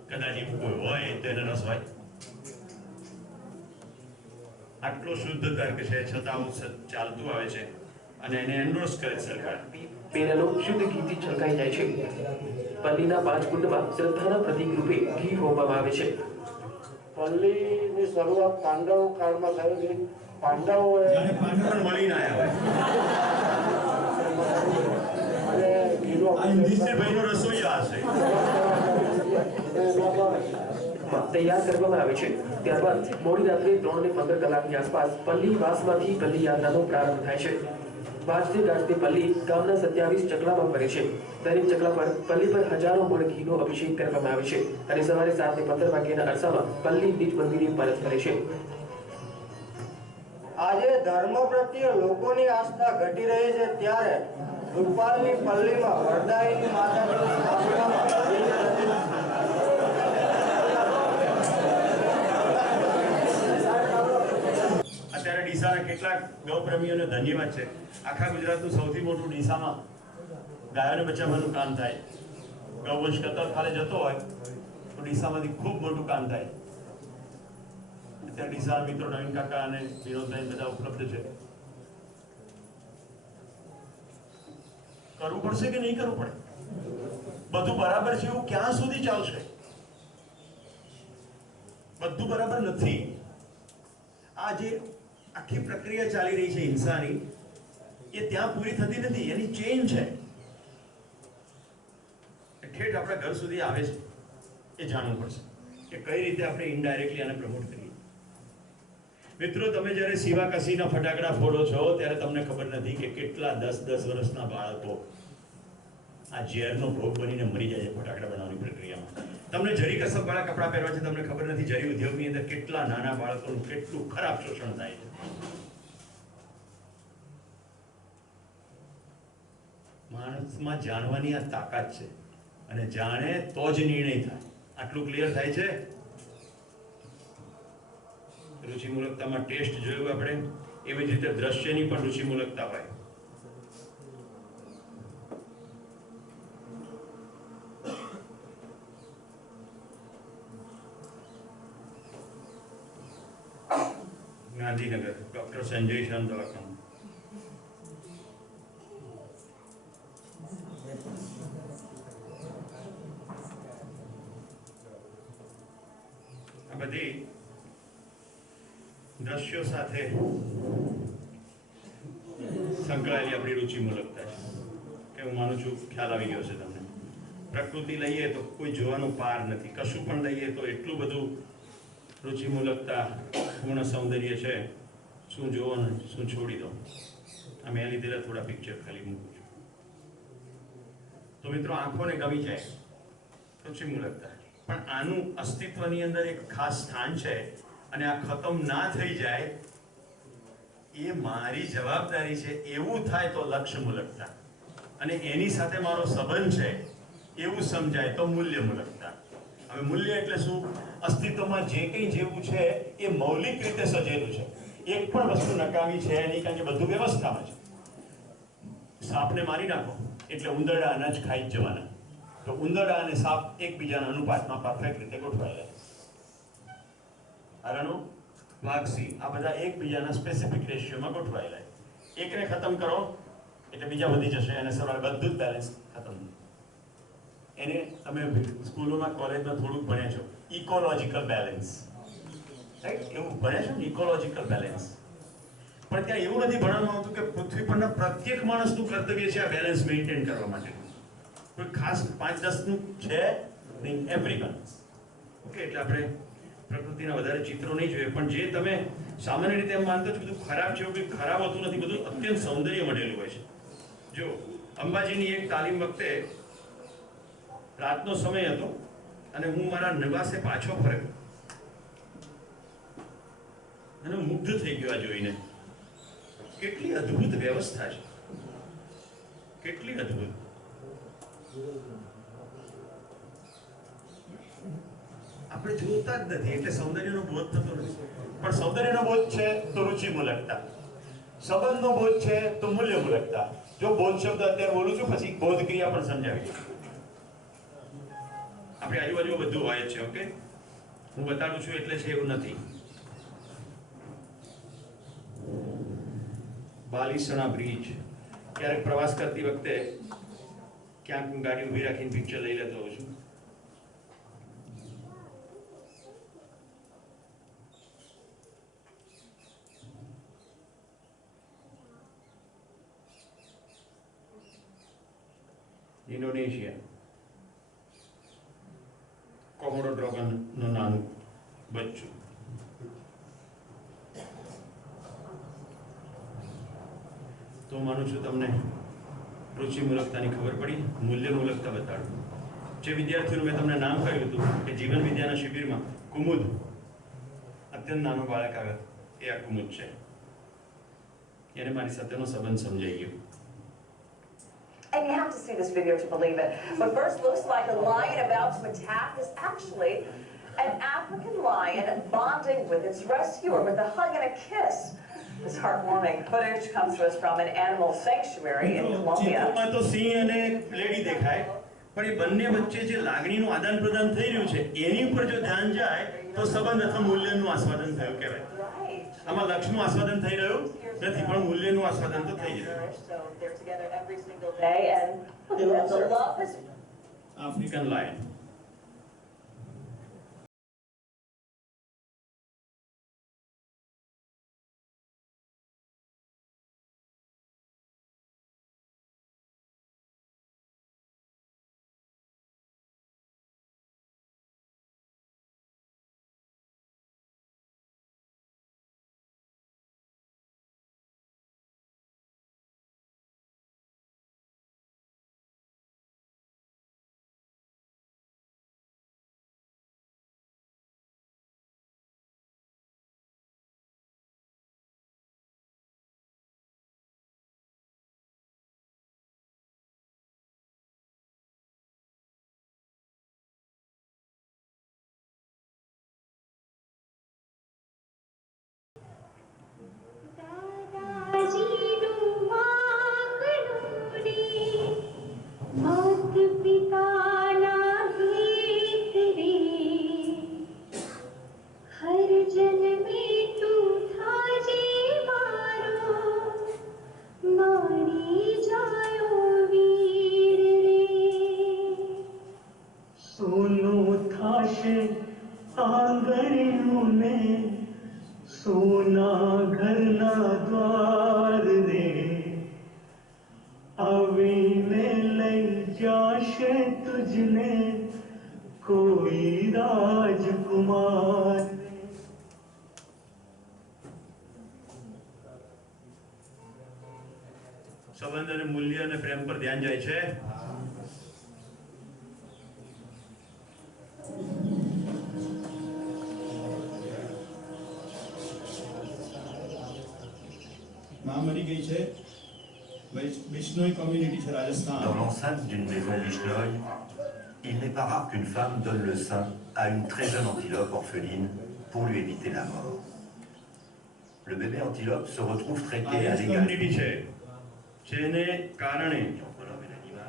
કદાચ એવું કોઈ હોય તો એને રસ હોય? આટલો શુદ્ધ તર્ક છે છતાં આવું ચાલતું આવે છે અને એને એન્ડોર્સ કરે સરકાર। પેનલો શુદ્ધ ઘીથી છલકાઈ જાય છે। પલ્લીના 5 કુંડમાં શ્રદ્ધાના પ્રતીક રૂપે ઘી હોવામાં આવે છે। પલ્લીની શરૂઆત પાંડવ કાળમાં થયેલી। પાંડવોએ જાણે પાંડવ પણ મળીને આવ્યા અને ઘીનો હોય। આ નિશ્ચયભાઈનો રસોઈયા હશે। તૈયાર કરવામાં આવે છે। ત્યારબાદ મોડી રાત્રે 3 ને 15 કલાકની આસપાસ પલ્લી વાસમાંથી પલ્લી યાત્રાનો પ્રારંભ થાય છે। વાજતે ગાજતે પલ્લી ગામના 27 ચકલામાં ફરે છે। દરેક ચકલા પર પલ્લી પર હજારો મણ ઘીનો અભિષેક કરવામાં આવે છે અને સવારે 7 ને 15 વાગ્યાના અરસામાં પલ્લી નિજ મંદિરે પરત ફરે છે। આજે ધર્મ પ્રત્યે લોકોની આસ્થા ઘટી રહી છે, ત્યારે રૂપાલની પલ્લીમાં વરદાયીની માતાજીની સ્થાપનામાં અત્યારે ડીસાના કેટલાક ગૌપ્રેમીઓને ધન્યવાદ છે. આખા ગુજરાતનું સૌથી મોટું ડીસામાં ગાયોને બચાવવાનું કામ થાય. ગૌવંશ કતરખાને જતો હોય તો ડીસામાંથી ખૂબ મોટું કામ થાય. અત્યારે ડીસાના મિત્રો નવીન કાકા અને વિનોદભાઈ બધા ઉપલબ્ધ છે. કરવું પડશે કે નહીં કરવું પડે? બધું બરાબર છે એવું ક્યાં સુધી ચાલશે? બધું બરાબર નથી. આ જે આખી પ્રક્રિયા ચાલી રહી છે હિંસાની, એ ત્યાં પૂરી થતી નથી, એની ચેન છે, ઠેઠ આપણા ઘર સુધી આવે છે. એ જાણવું પડશે કે કઈ રીતે આપણે ઇનડાયરેક્ટલી આને પ્રમોટ કરીએ. મિત્રો, તમે જ્યારે સિવા કસીના ફટાકડા ફોડો છો ત્યારે તમને ખબર નથી કે કેટલા 10-10 વર્ષના બાળકો આ ઝેરનો ભોગ બનીને મરી જાય છે ફટાકડા બનાવવાની પ્રક્રિયામાં. તમને જરી કસબવાળા કપડાં પહેરવા છે, તમને ખબર નથી જરી ઉદ્યોગની અંદર કેટલા નાના બાળકોનું કેટલું ખરાબ શોષણ થાય છે. માણસમાં જાણવાની આ તાકાત છે, અને જાણે તો જ નિર્ણય થાય. આટલું ક્લિયર થાય છે. રુચિમૂલકતામાં ટેસ્ટ જોયું આપણે, એવી જ રીતે દ્રશ્યની પણ રુચિમૂલકતા હોય. ગાંધીનગર ડોક્ટર સંજય શાહ દવાખાનું. આ બધી દ્રશ્યો સાથે સંકળાયેલી આપણી રુચિમૂલકતા છે કે હું માનું છું ખ્યાલ આવી ગયો છે તમને. પ્રકૃતિ લઈએ તો કોઈ જોવાનું પાર નથી, કશું પણ લઈએ તો એટલું બધું રુચિમૂલકતા પૂર્ણ સૌંદર્ય છે. શું જોવો ને શું છોડી દો. આ મેં લીધેલા થોડા પિક્ચર ખાલી મૂકું છું. તો મિત્રો, આંખોને ગમી જાય રુચિમૂલકતા, પણ આનું અસ્તિત્વની અંદર એક ખાસ સ્થાન છે, અને આ ખતમ ના થઈ જાય એ મારી જવાબદારી છે એવું થાય તો લક્ષ્યમૂલકતા, અને એની સાથે મારો સંબંધ છે એવું સમજાય તો મૂલ્યમૂલકતા. હવે મૂલ્ય એટલે શું? અસ્તિત્વમાં જે કંઈ જેવું છે એ મૌલિક રીતે સજેલું છે. એક પણ વસ્તુ નકામી છે નહીં, કારણ કે બધું વ્યવસ્થામાં છે. સાપને મારી નાખો એટલે ઉંદરડા અનાજ ખાઈ જ જવાના. તો ઉંદરડા અને સાપ એકબીજાના અનુપાતમાં પરફેક્ટ રીતે ગોઠવાયેલા. હરણો, વાઘ, સિંહ આ બધા એકબીજાના સ્પેસિફિક રેશિયોમાં ગોઠવાયેલા. એકને ખતમ કરો એટલે બીજા વધી જશે, અને સવારે બધું જ બેલેન્સ ખતમ. એને તમે સ્કૂલોમાં કોલેજમાં થોડુંક ભણ્યા છો, ઇકોલોજીકલ બેલેન્સ, રાઈટ? એવું ભણ્યા છો ને, ઇકોલોજીકલ બેલેન્સ. પણ ત્યાં એવું નથી ભણવામાં આવતું કે પૃથ્વી પરના પ્રત્યેક માણસનું કર્તવ્ય છે આ બેલેન્સ મેન્ટેન કરવા માટે. કોઈ ખાસ 5-10નું છે નહીં, એવરીવન. ઓકે, એટલે આપણે પ્રકૃતિના વધારે ચિત્રો નહીં જોઈએ, પણ જે તમે સામાન્ય રીતે એમ માનતો છો બધું ખરાબ છે, એવું કંઈ ખરાબ હોતું નથી, બધું અત્યંત સૌંદર્ય મળેલું હોય છે. જો અંબાજીની એક તાલીમ વખતે રાતનો સમય હતો, અને હું મારા નિવાસે પાછો ફર્યો, અને હું મુગ્ધ થઈ ગયો આ જોઈને. કેટલી અદ્ભુત વ્યવસ્થા છે, કેટલી અદ્ભુત. આપણે જોતા જ નથી એટલે સૌંદર્યનો બોધ થતો નથી. પણ સૌંદર્યનો બોધ છે તો રુચિમૂલકતા, સંબંધનો બોધ છે તો મૂલ્યમૂલકતા. જો બોધ શબ્દ અત્યારે બોલું છું, પછી બોધ ક્રિયા પણ સમજાવી. આપણી આજુબાજુ બધું હોય જ છે. ઓકે, હું બતાડું છું એટલે છે એવું નથી. બાલીસણા બ્રિજ, ક્યારેક પ્રવાસ કરતી વખતે ક્યાંક હું ગાડી ઊભી રાખીને પિક્ચર લઈ લેતો હોઉં છું. ઇન્ડોનેશિયા, કોમોડો ડ્રેગનનું નાનું બચ્ચું. તો માનું છું તમને રુચિમૂલકતાની ખબર પડી. મૂલ્યમૂલકતા બતાડું. જે વિદ્યાર્થીઓનું મેં તમને નામ કહ્યું હતું કે જીવન વિદ્યાના શિબિરમાં કુમુદ, અત્યંત નાનો બાળક આવ્યો, એ આ કુમુદ છે. એને મારી સાથેનો સંબંધ સમજાઈ ગયો. And you have to see this video to believe it. What first looks like a lion about to attack is actually an African lion bonding with its rescuer with a hug and a kiss. This heartwarming footage comes to us from an animal sanctuary in Colombia. ચિત્રમાં તો સિંહ અને lady દેખાય, પણ એ બંને વચ્ચે જે લાગણીનું આદાન પ્રદાન થઈ રહ્યું છે એની ઉપર જો ધ્યાન જાય તો સંબંધ અથવા મૂલ્યનું આસ્વાદન થયું કહેવાય. Right. આમાં લક્ષનું આસ્વાદન થઈ રહ્યું નથી, પણ મૂલ્યનું આસ્વાદન તો થઈ રહ્યું. So they're together every single day, and the love is African lion. सोना घरना द्वार रे अवी में लई जाशे तुझने कोई राजकुमार સંબંધ અને મૂલ્ય અને પ્રેમ પર ધ્યાન જાય છે. मां मरी गई है बिश्नोई कम्युनिटी है Rajasthan. Dans l'enceinte d'une maison Bishnoi, il n'est pas rare qu'une femme donne le sein à une très jeune antilope orpheline pour lui éviter la mort. Le bébé antilope se retrouve traité à l'égal. Community છે જેને કારણે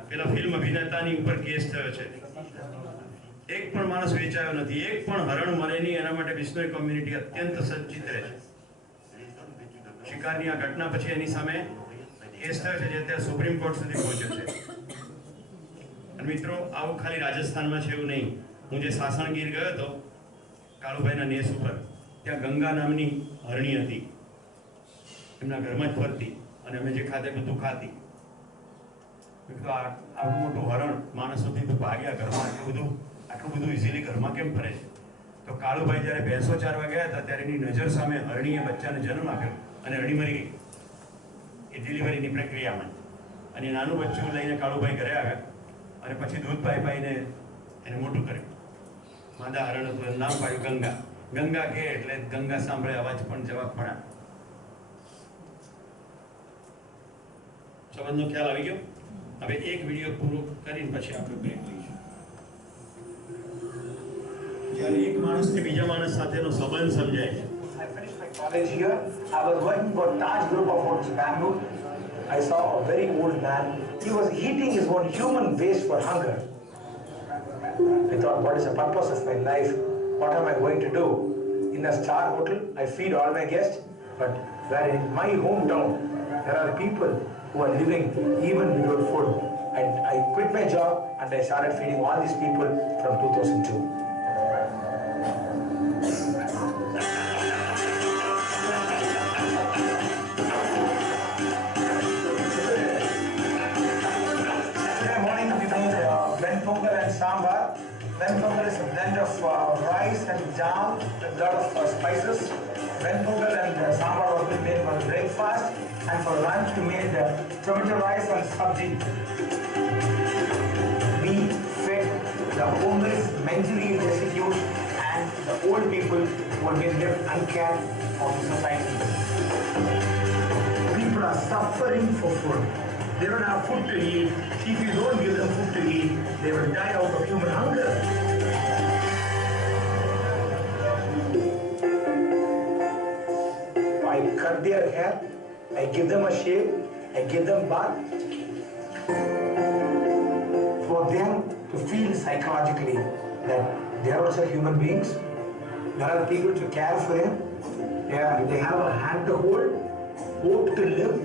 પેલા film અભિનેતાની ઉપર case થયો છે. એક પણ માણસ વેચાયો નથી, એક પણ હરણ મરે નહીં, એના માટે બિશ્નોઈ કમ્યુનિટી અત્યંત સજ્જિત રહે છે. શિકારની આ ઘટના પછી એની સામે કેસ થયો છે જે અત્યારે સુપ્રીમ કોર્ટ સુધી પહોંચ્યો છે. અને મિત્રો આવું ખાલી રાજસ્થાનમાં છે એવું નહીં. હું જે સાસણગીર ગયો હતો કાળુભાઈના નેસ ઉપર, ત્યાં ગંગા નામની હરણી હતી, એમના ઘરમાં જ ફરતી અને અમે જે ખાતે બધું ખાતી. આટલું મોટું હરણ માણસોથી તો ભાગ્યા ઘરમાં આટલું બધું ઇઝીલી ઘરમાં કેમ ફરે છે? તો કાળુભાઈ જ્યારે ભેંસો ચારવા ગયા હતા ત્યારે એની નજર સામે હરણીએ બચ્ચાને જન્મ આપ્યો અને હરણી મરી ગઈ એ ડિલિવરીની પ્રક્રિયામાં. અને નાનું બચ્ચું લઈને કાળુભાઈ ઘરે આવ્યા અને પછી દૂધ પાઈને એને મોટું કર્યું. માદા હરણ હતું, એનું નામ પાડ્યું ગંગા. ગંગા કે એટલે ગંગા સાંભળે અવાજ પણ જવાબ પણ આપે. સંબંધનો ખ્યાલ આવી ગયો. હવે એક વિડીયો પૂરો કરીને પછી આપણે બ્રેક લઈશું. જ્યારે એક માણસને બીજા માણસ સાથેનો સંબંધ સમજાય છે. I finished my college here. I was working for Taj Group of Hotels, Bangalore. I saw a very old man. He was eating his own human waste for hunger. I thought, what is the purpose of my life? What am I going to do? In a star hotel, I feed all my guests. But where in my hometown, there are people who are living even without food. And I quit my job and I started feeding all these people from 2002. Sambar. Venpongal is a blend of rice and jam with a lot of spices. Venpongal and sambar was made for breakfast, and for lunch we made tomato rice and sabji. We fed the homeless, mentally destitute, and the old people who have been left uncared of the society. People are suffering for food. They don't have food to eat. If you don't give them food to eat, they will die out of human hunger. I cut their hair, I give them a shave, I give them bath. For them to feel psychologically that they are also human beings, there are people to care for them, they have a hand to hold, hope to live.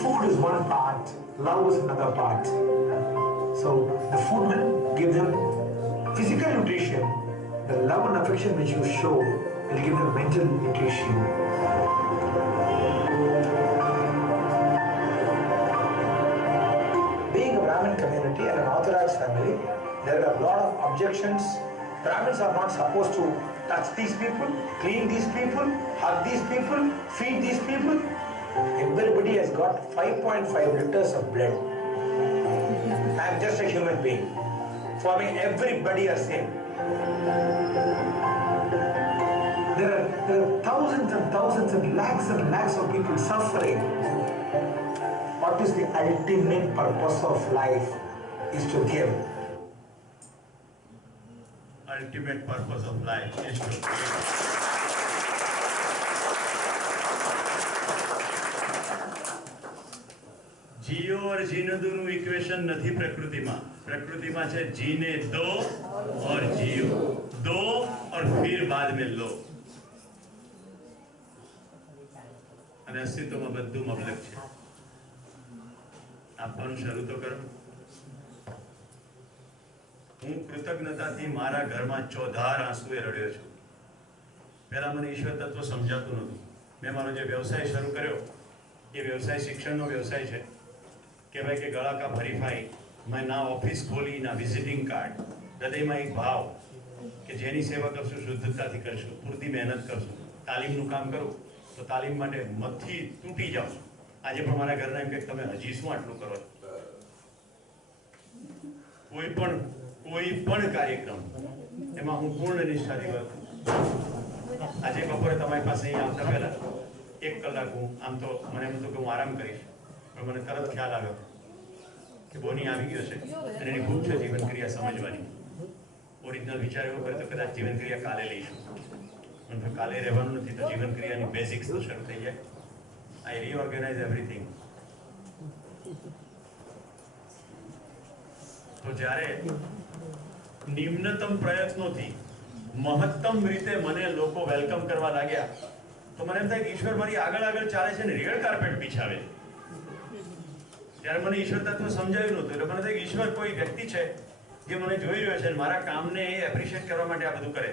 Food is one part, love is another part. So the food will give them physical nutrition, the love and affection which you show will give them mental nutrition. Being a Brahmin community and an Orthodox family, there are a lot of objections. Brahmins are not supposed to touch these people, clean these people, hug these people, feed these people. Everybody has got 5.5 liters of blood. I am just a human being. For me, everybody are same. There are thousands and thousands and lakhs of people suffering. What is the ultimate purpose of life? Is to give. Ultimate purpose of life is to give. जियो और जीने दो નું equation નથી પ્રકૃતિમાં. પ્રકૃતિમાં છે जीने दो और जियो. दो और फिर बाद में लो. અને અસ્તિત્વમાં બધું મબલક છે. આપવાનું શરૂ તો કરો. હું કૃતજ્ઞતાથી મારા ઘરમાં ચોધાર આંસુએ રડ્યો છું. પહેલા મને ઈશ્વર તત્વ સમજાતું નહોતું. મેં મારો જે વ્યવસાય શરૂ કર્યો એ વ્યવસાય શિક્ષણનો વ્યવસાય છે. કહેવાય કે ગળા કા હરીફાઈ. મેં ના ઓફિસ ખોલી ના વિઝિટિંગ કાર્ડ. હૃદયમાં એક ભાવ કે જેની સેવા કરશું શુદ્ધતાથી કરશું, પૂરતી મહેનત કરશું, તાલીમનું કામ કરું તો તાલીમ માટે મતથી તૂટી જાઉં. આજે પણ મારા ઘરના એમ કે તમે હજી શું આટલું કરો છો? કોઈ પણ કાર્યક્રમ એમાં હું પૂર્ણ નિષ્ઠાથી કરું. આજે બપોરે તમારી પાસે અહીંયા આવતા પહેલા 1 કલાક હું આમ તો મને એમ હતું કે હું આરામ કરીશ, પણ મને તરત ખ્યાલ આવ્યો કે બોની આવી ગયો છે અને એની ભૂખ છે જીવનક્રિયા સમજવાની. ઓરિજિનલ વિચાર એવો કર્યો તો કદાચ જીવનક્રિયા કાલે લઈશું, પણ તો કાલે રહેવાનું નથી તો જીવનક્રિયાની બેઝિક્સ તો શરૂ થઈ જાય. આઈ રીઓર્ગેનાઇઝ એવરીથિંગ. તો જ્યારે નિમ્નતમ પ્રયત્નોથી મહત્તમ રીતે મને લોકો વેલકમ કરવા લાગ્યા તો મને એમ થાય કે ઈશ્વર મારી આગળ આગળ ચાલે છે ને રેડ કાર્પેટ બિછાવે. ત્યારે મને ઈશ્વર તત્વ સમજાયું નહોતું. એટલે મને થાય કે ઈશ્વર કોઈ વ્યક્તિ છે જે મને જોઈ રહ્યો છે અને મારા કામને એ એપ્રિશિએટ કરવા માટે આ બધું કરે.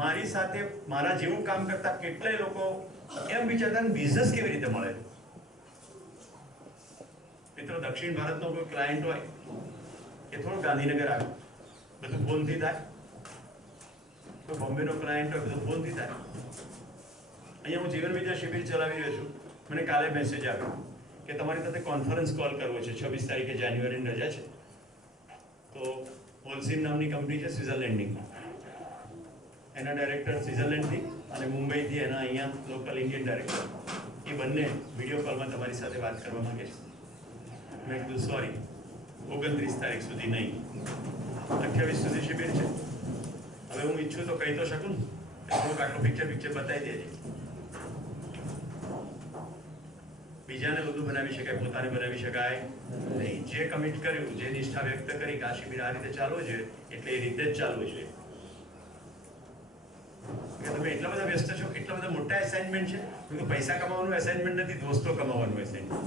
મારી સાથે મારા જેવું કામ કરતા કેટલાય લોકો એમ વિચારતા બિઝનેસ કેવી રીતે મળે. મિત્રો, દક્ષિણ ભારતનો કોઈ ક્લાયન્ટ હોય કે થોડું ગાંધીનગર આવે બધું ફોનથી થાય. કોઈ બોમ્બેનો ક્લાયન્ટ હોય બધું ફોનથી થાય. અહીંયા હું જીવન વિદ્યા શિબિર ચલાવી રહ્યો છું. મને કાલે મેસેજ આવ્યો કે તમારી સાથે કોન્ફરન્સ કોલ કરવો છે. 26 તારીખે જાન્યુઆરીની રજા છે. તો હોલસીમ નામની કંપની છે સ્વિટ્ઝરલેન્ડની. એના ડાયરેક્ટર સ્વિટ્ઝરલેન્ડથી અને મુંબઈથી એના અહીંયા લોકલ ઇન્ડિયન ડાયરેક્ટર એ બંને વિડીયો કોલમાં તમારી સાથે વાત કરવા માંગે છે. મેં કીધું સોરી, 29 તારીખ સુધી નહીં, 28 સુધી શિબિર છે. હવે હું ઈચ્છું તો કહી તો શકું ને, થોડુંક આટલું પિક્ચર બતાવી દેજે. બીજાને બધું બનાવી શકાય, પોતાને બનાવી શકાય નહીં. જે કમિટ કર્યું, જે નિષ્ઠા વ્યક્ત કરી કે આ શિબિર આ રીતે ચાલવું જોઈએ એટલે એ રીતે જ ચાલવું જોઈએ. તમે એટલા બધા વ્યસ્ત છો, એટલા બધા મોટા એસાઇનમેન્ટ છે. પૈસા કમાવાનું એસાઇનમેન્ટ નથી, દોસ્તો કમાવાનું એસાઇનમેન્ટ,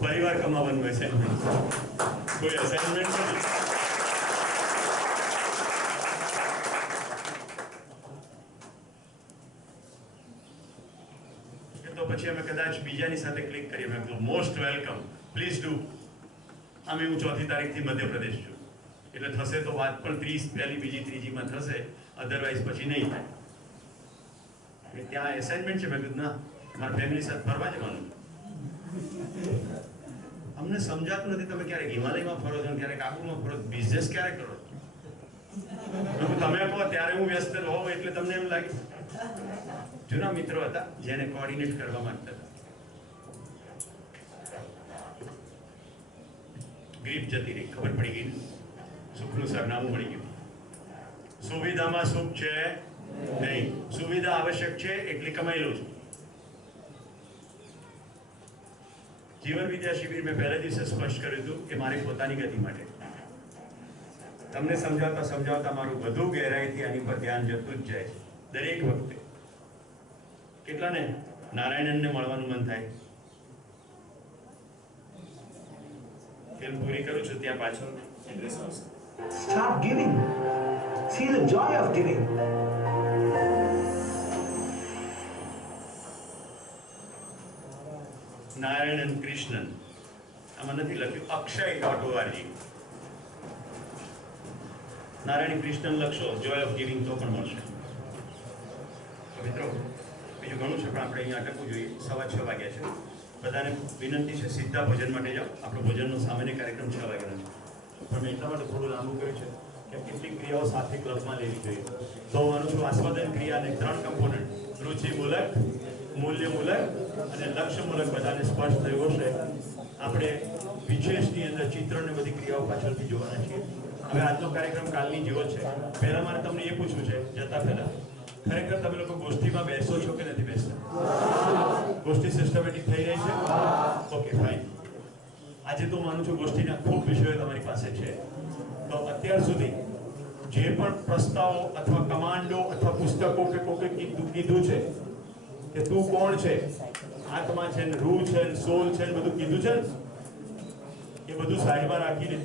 પરિવાર કમાવાનું એસાઇનમેન્ટ, કોઈ એસાઇનમેન્ટ નથી. તો પછી અમે કદાચ બીજાની સાથે ક્લિક કરીએ. મેં કીધું મોસ્ટ વેલકમ, પ્લીઝ ડુ. અમે હું 4મી તારીખથી મધ્યપ્રદેશ છું, એટલે થશે તો વાત પણ 30 પહેલી બીજી ત્રીજીમાં થશે, અધરવાઇઝ પછી નહીં થાય. ત્યાં એસાઇનમેન્ટ છે. મેં કીધું ના, મારા ફેમિલી સાથે ફરવા જવાનું. અમને સમજાતું નથી તમે ક્યારેક હિમાલયમાં ફરો છો, ક્યારેક આબુમાં ફરો, બિઝનેસ ક્યારે કરો. તમે કહો ત્યારે હું વ્યસ્ત હોઉં એટલે તમને એમ લાગે. જૂના મિત્રો હતા જેને કોર્ડિનેટ કરવા માંગતા હતા. ગ્રીપ જતી રહી, ખબર પડી ગઈ, સુખનું સરનામું મળી ગયું. સુવિધામાં સુખ છે, નહીં. સુવિધા આવશ્યક છે એટલે કમાઈ લઉં છું. જીવન વિદ્યા શિબિર મેં પહેલા દિવસે સ્પષ્ટ કર્યું હતું કે મારી પોતાની ગતિ માટે તમને સમજાવતા સમજાવતા મારું વધુ ગહેરાઈથી આની પર ધ્યાન જતું જ જાય છે. દરેક વખતે કેટલાને નારાયણને મળવાનું મન થાય? ફિલ્મ પૂરી કરું છું ત્યાં પાછળ એડ્રેસ આવશે. Start giving. See the joy of giving. Narayan Krishnan આમાં નથી લખ્યું akshay.org. નારાયણ કૃષ્ણન લખશો જોય ઓફ ગિવિંગ તો પણ મળશે. તો મિત્રો બીજું ઘણું છે પણ આપણે અહીંયા અટકવું જોઈએ. 6:15 વાગ્યા છે. બધાને વિનંતી છે સીધા ભોજન માટે જાઓ. આપણો ભોજનનો સામાન્ય કાર્યક્રમ 6 વાગ્યાનો છે પણ મેં એટલા માટે થોડું લાંબુ કર્યું છે કે કેટલીક ક્રિયાઓ સાથે ક્લબમાં લેવી જોઈએ. તો હું માનું છું આસ્વાદન ક્રિયાને 3 કમ્પોનન્ટ રુચિમૂલક, મૂલ્યમૂલક અને લક્ષ્યમૂલક બધાને સ્પષ્ટ થયું હશે. આપણે વિશેષની અંદર ચિત્રને બધી ક્રિયાઓ પાછળથી જોવાના છીએ. હવે આજનો કાર્યક્રમ કાલની જેવો જ છે. પહેલા મારે તમને એ પૂછવું છે જતા પહેલા ખરેખર તમે લોકો ગોષ્ઠીમાં બેસો છો કે નથી બેસતા? ગોષ્ઠી સિસ્ટમેટિક થઈ રહી છે? Okay fine. આજે તો માનું છું ગોષ્ઠીના ખૂબ વિષયો તમારી પાસે છે. તો અત્યાર સુધી જે પણ પ્રસ્તાવો અથવા કમાન્ડો અથવા પુસ્તકો કે કોકે કીધું છે કે તું કોણ છે, આત્મા છે ને રૂહ છે ને સોલ છે ને બધું કીધું છે ને એ બધું સાઈડમાં રાખીને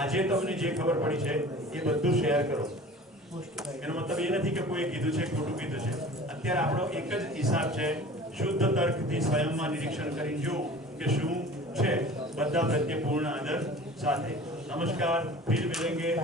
આજે તમને જે ખબર પડી છે એ બધું શેર કરો. એનો મતલબ એ નથી કે કોઈ કીધું છે ખોટું કીધું છે. અત્યારે આપણો એક જ હિસાબ છે શુદ્ધ તર્કથી સ્વયંમાં નિરીક્ષણ કરીને જો કે શું છે બધા પ્રત્યે પૂર્ણ આદર સાથે. નમસ્કાર. ફિર મિલેંગે.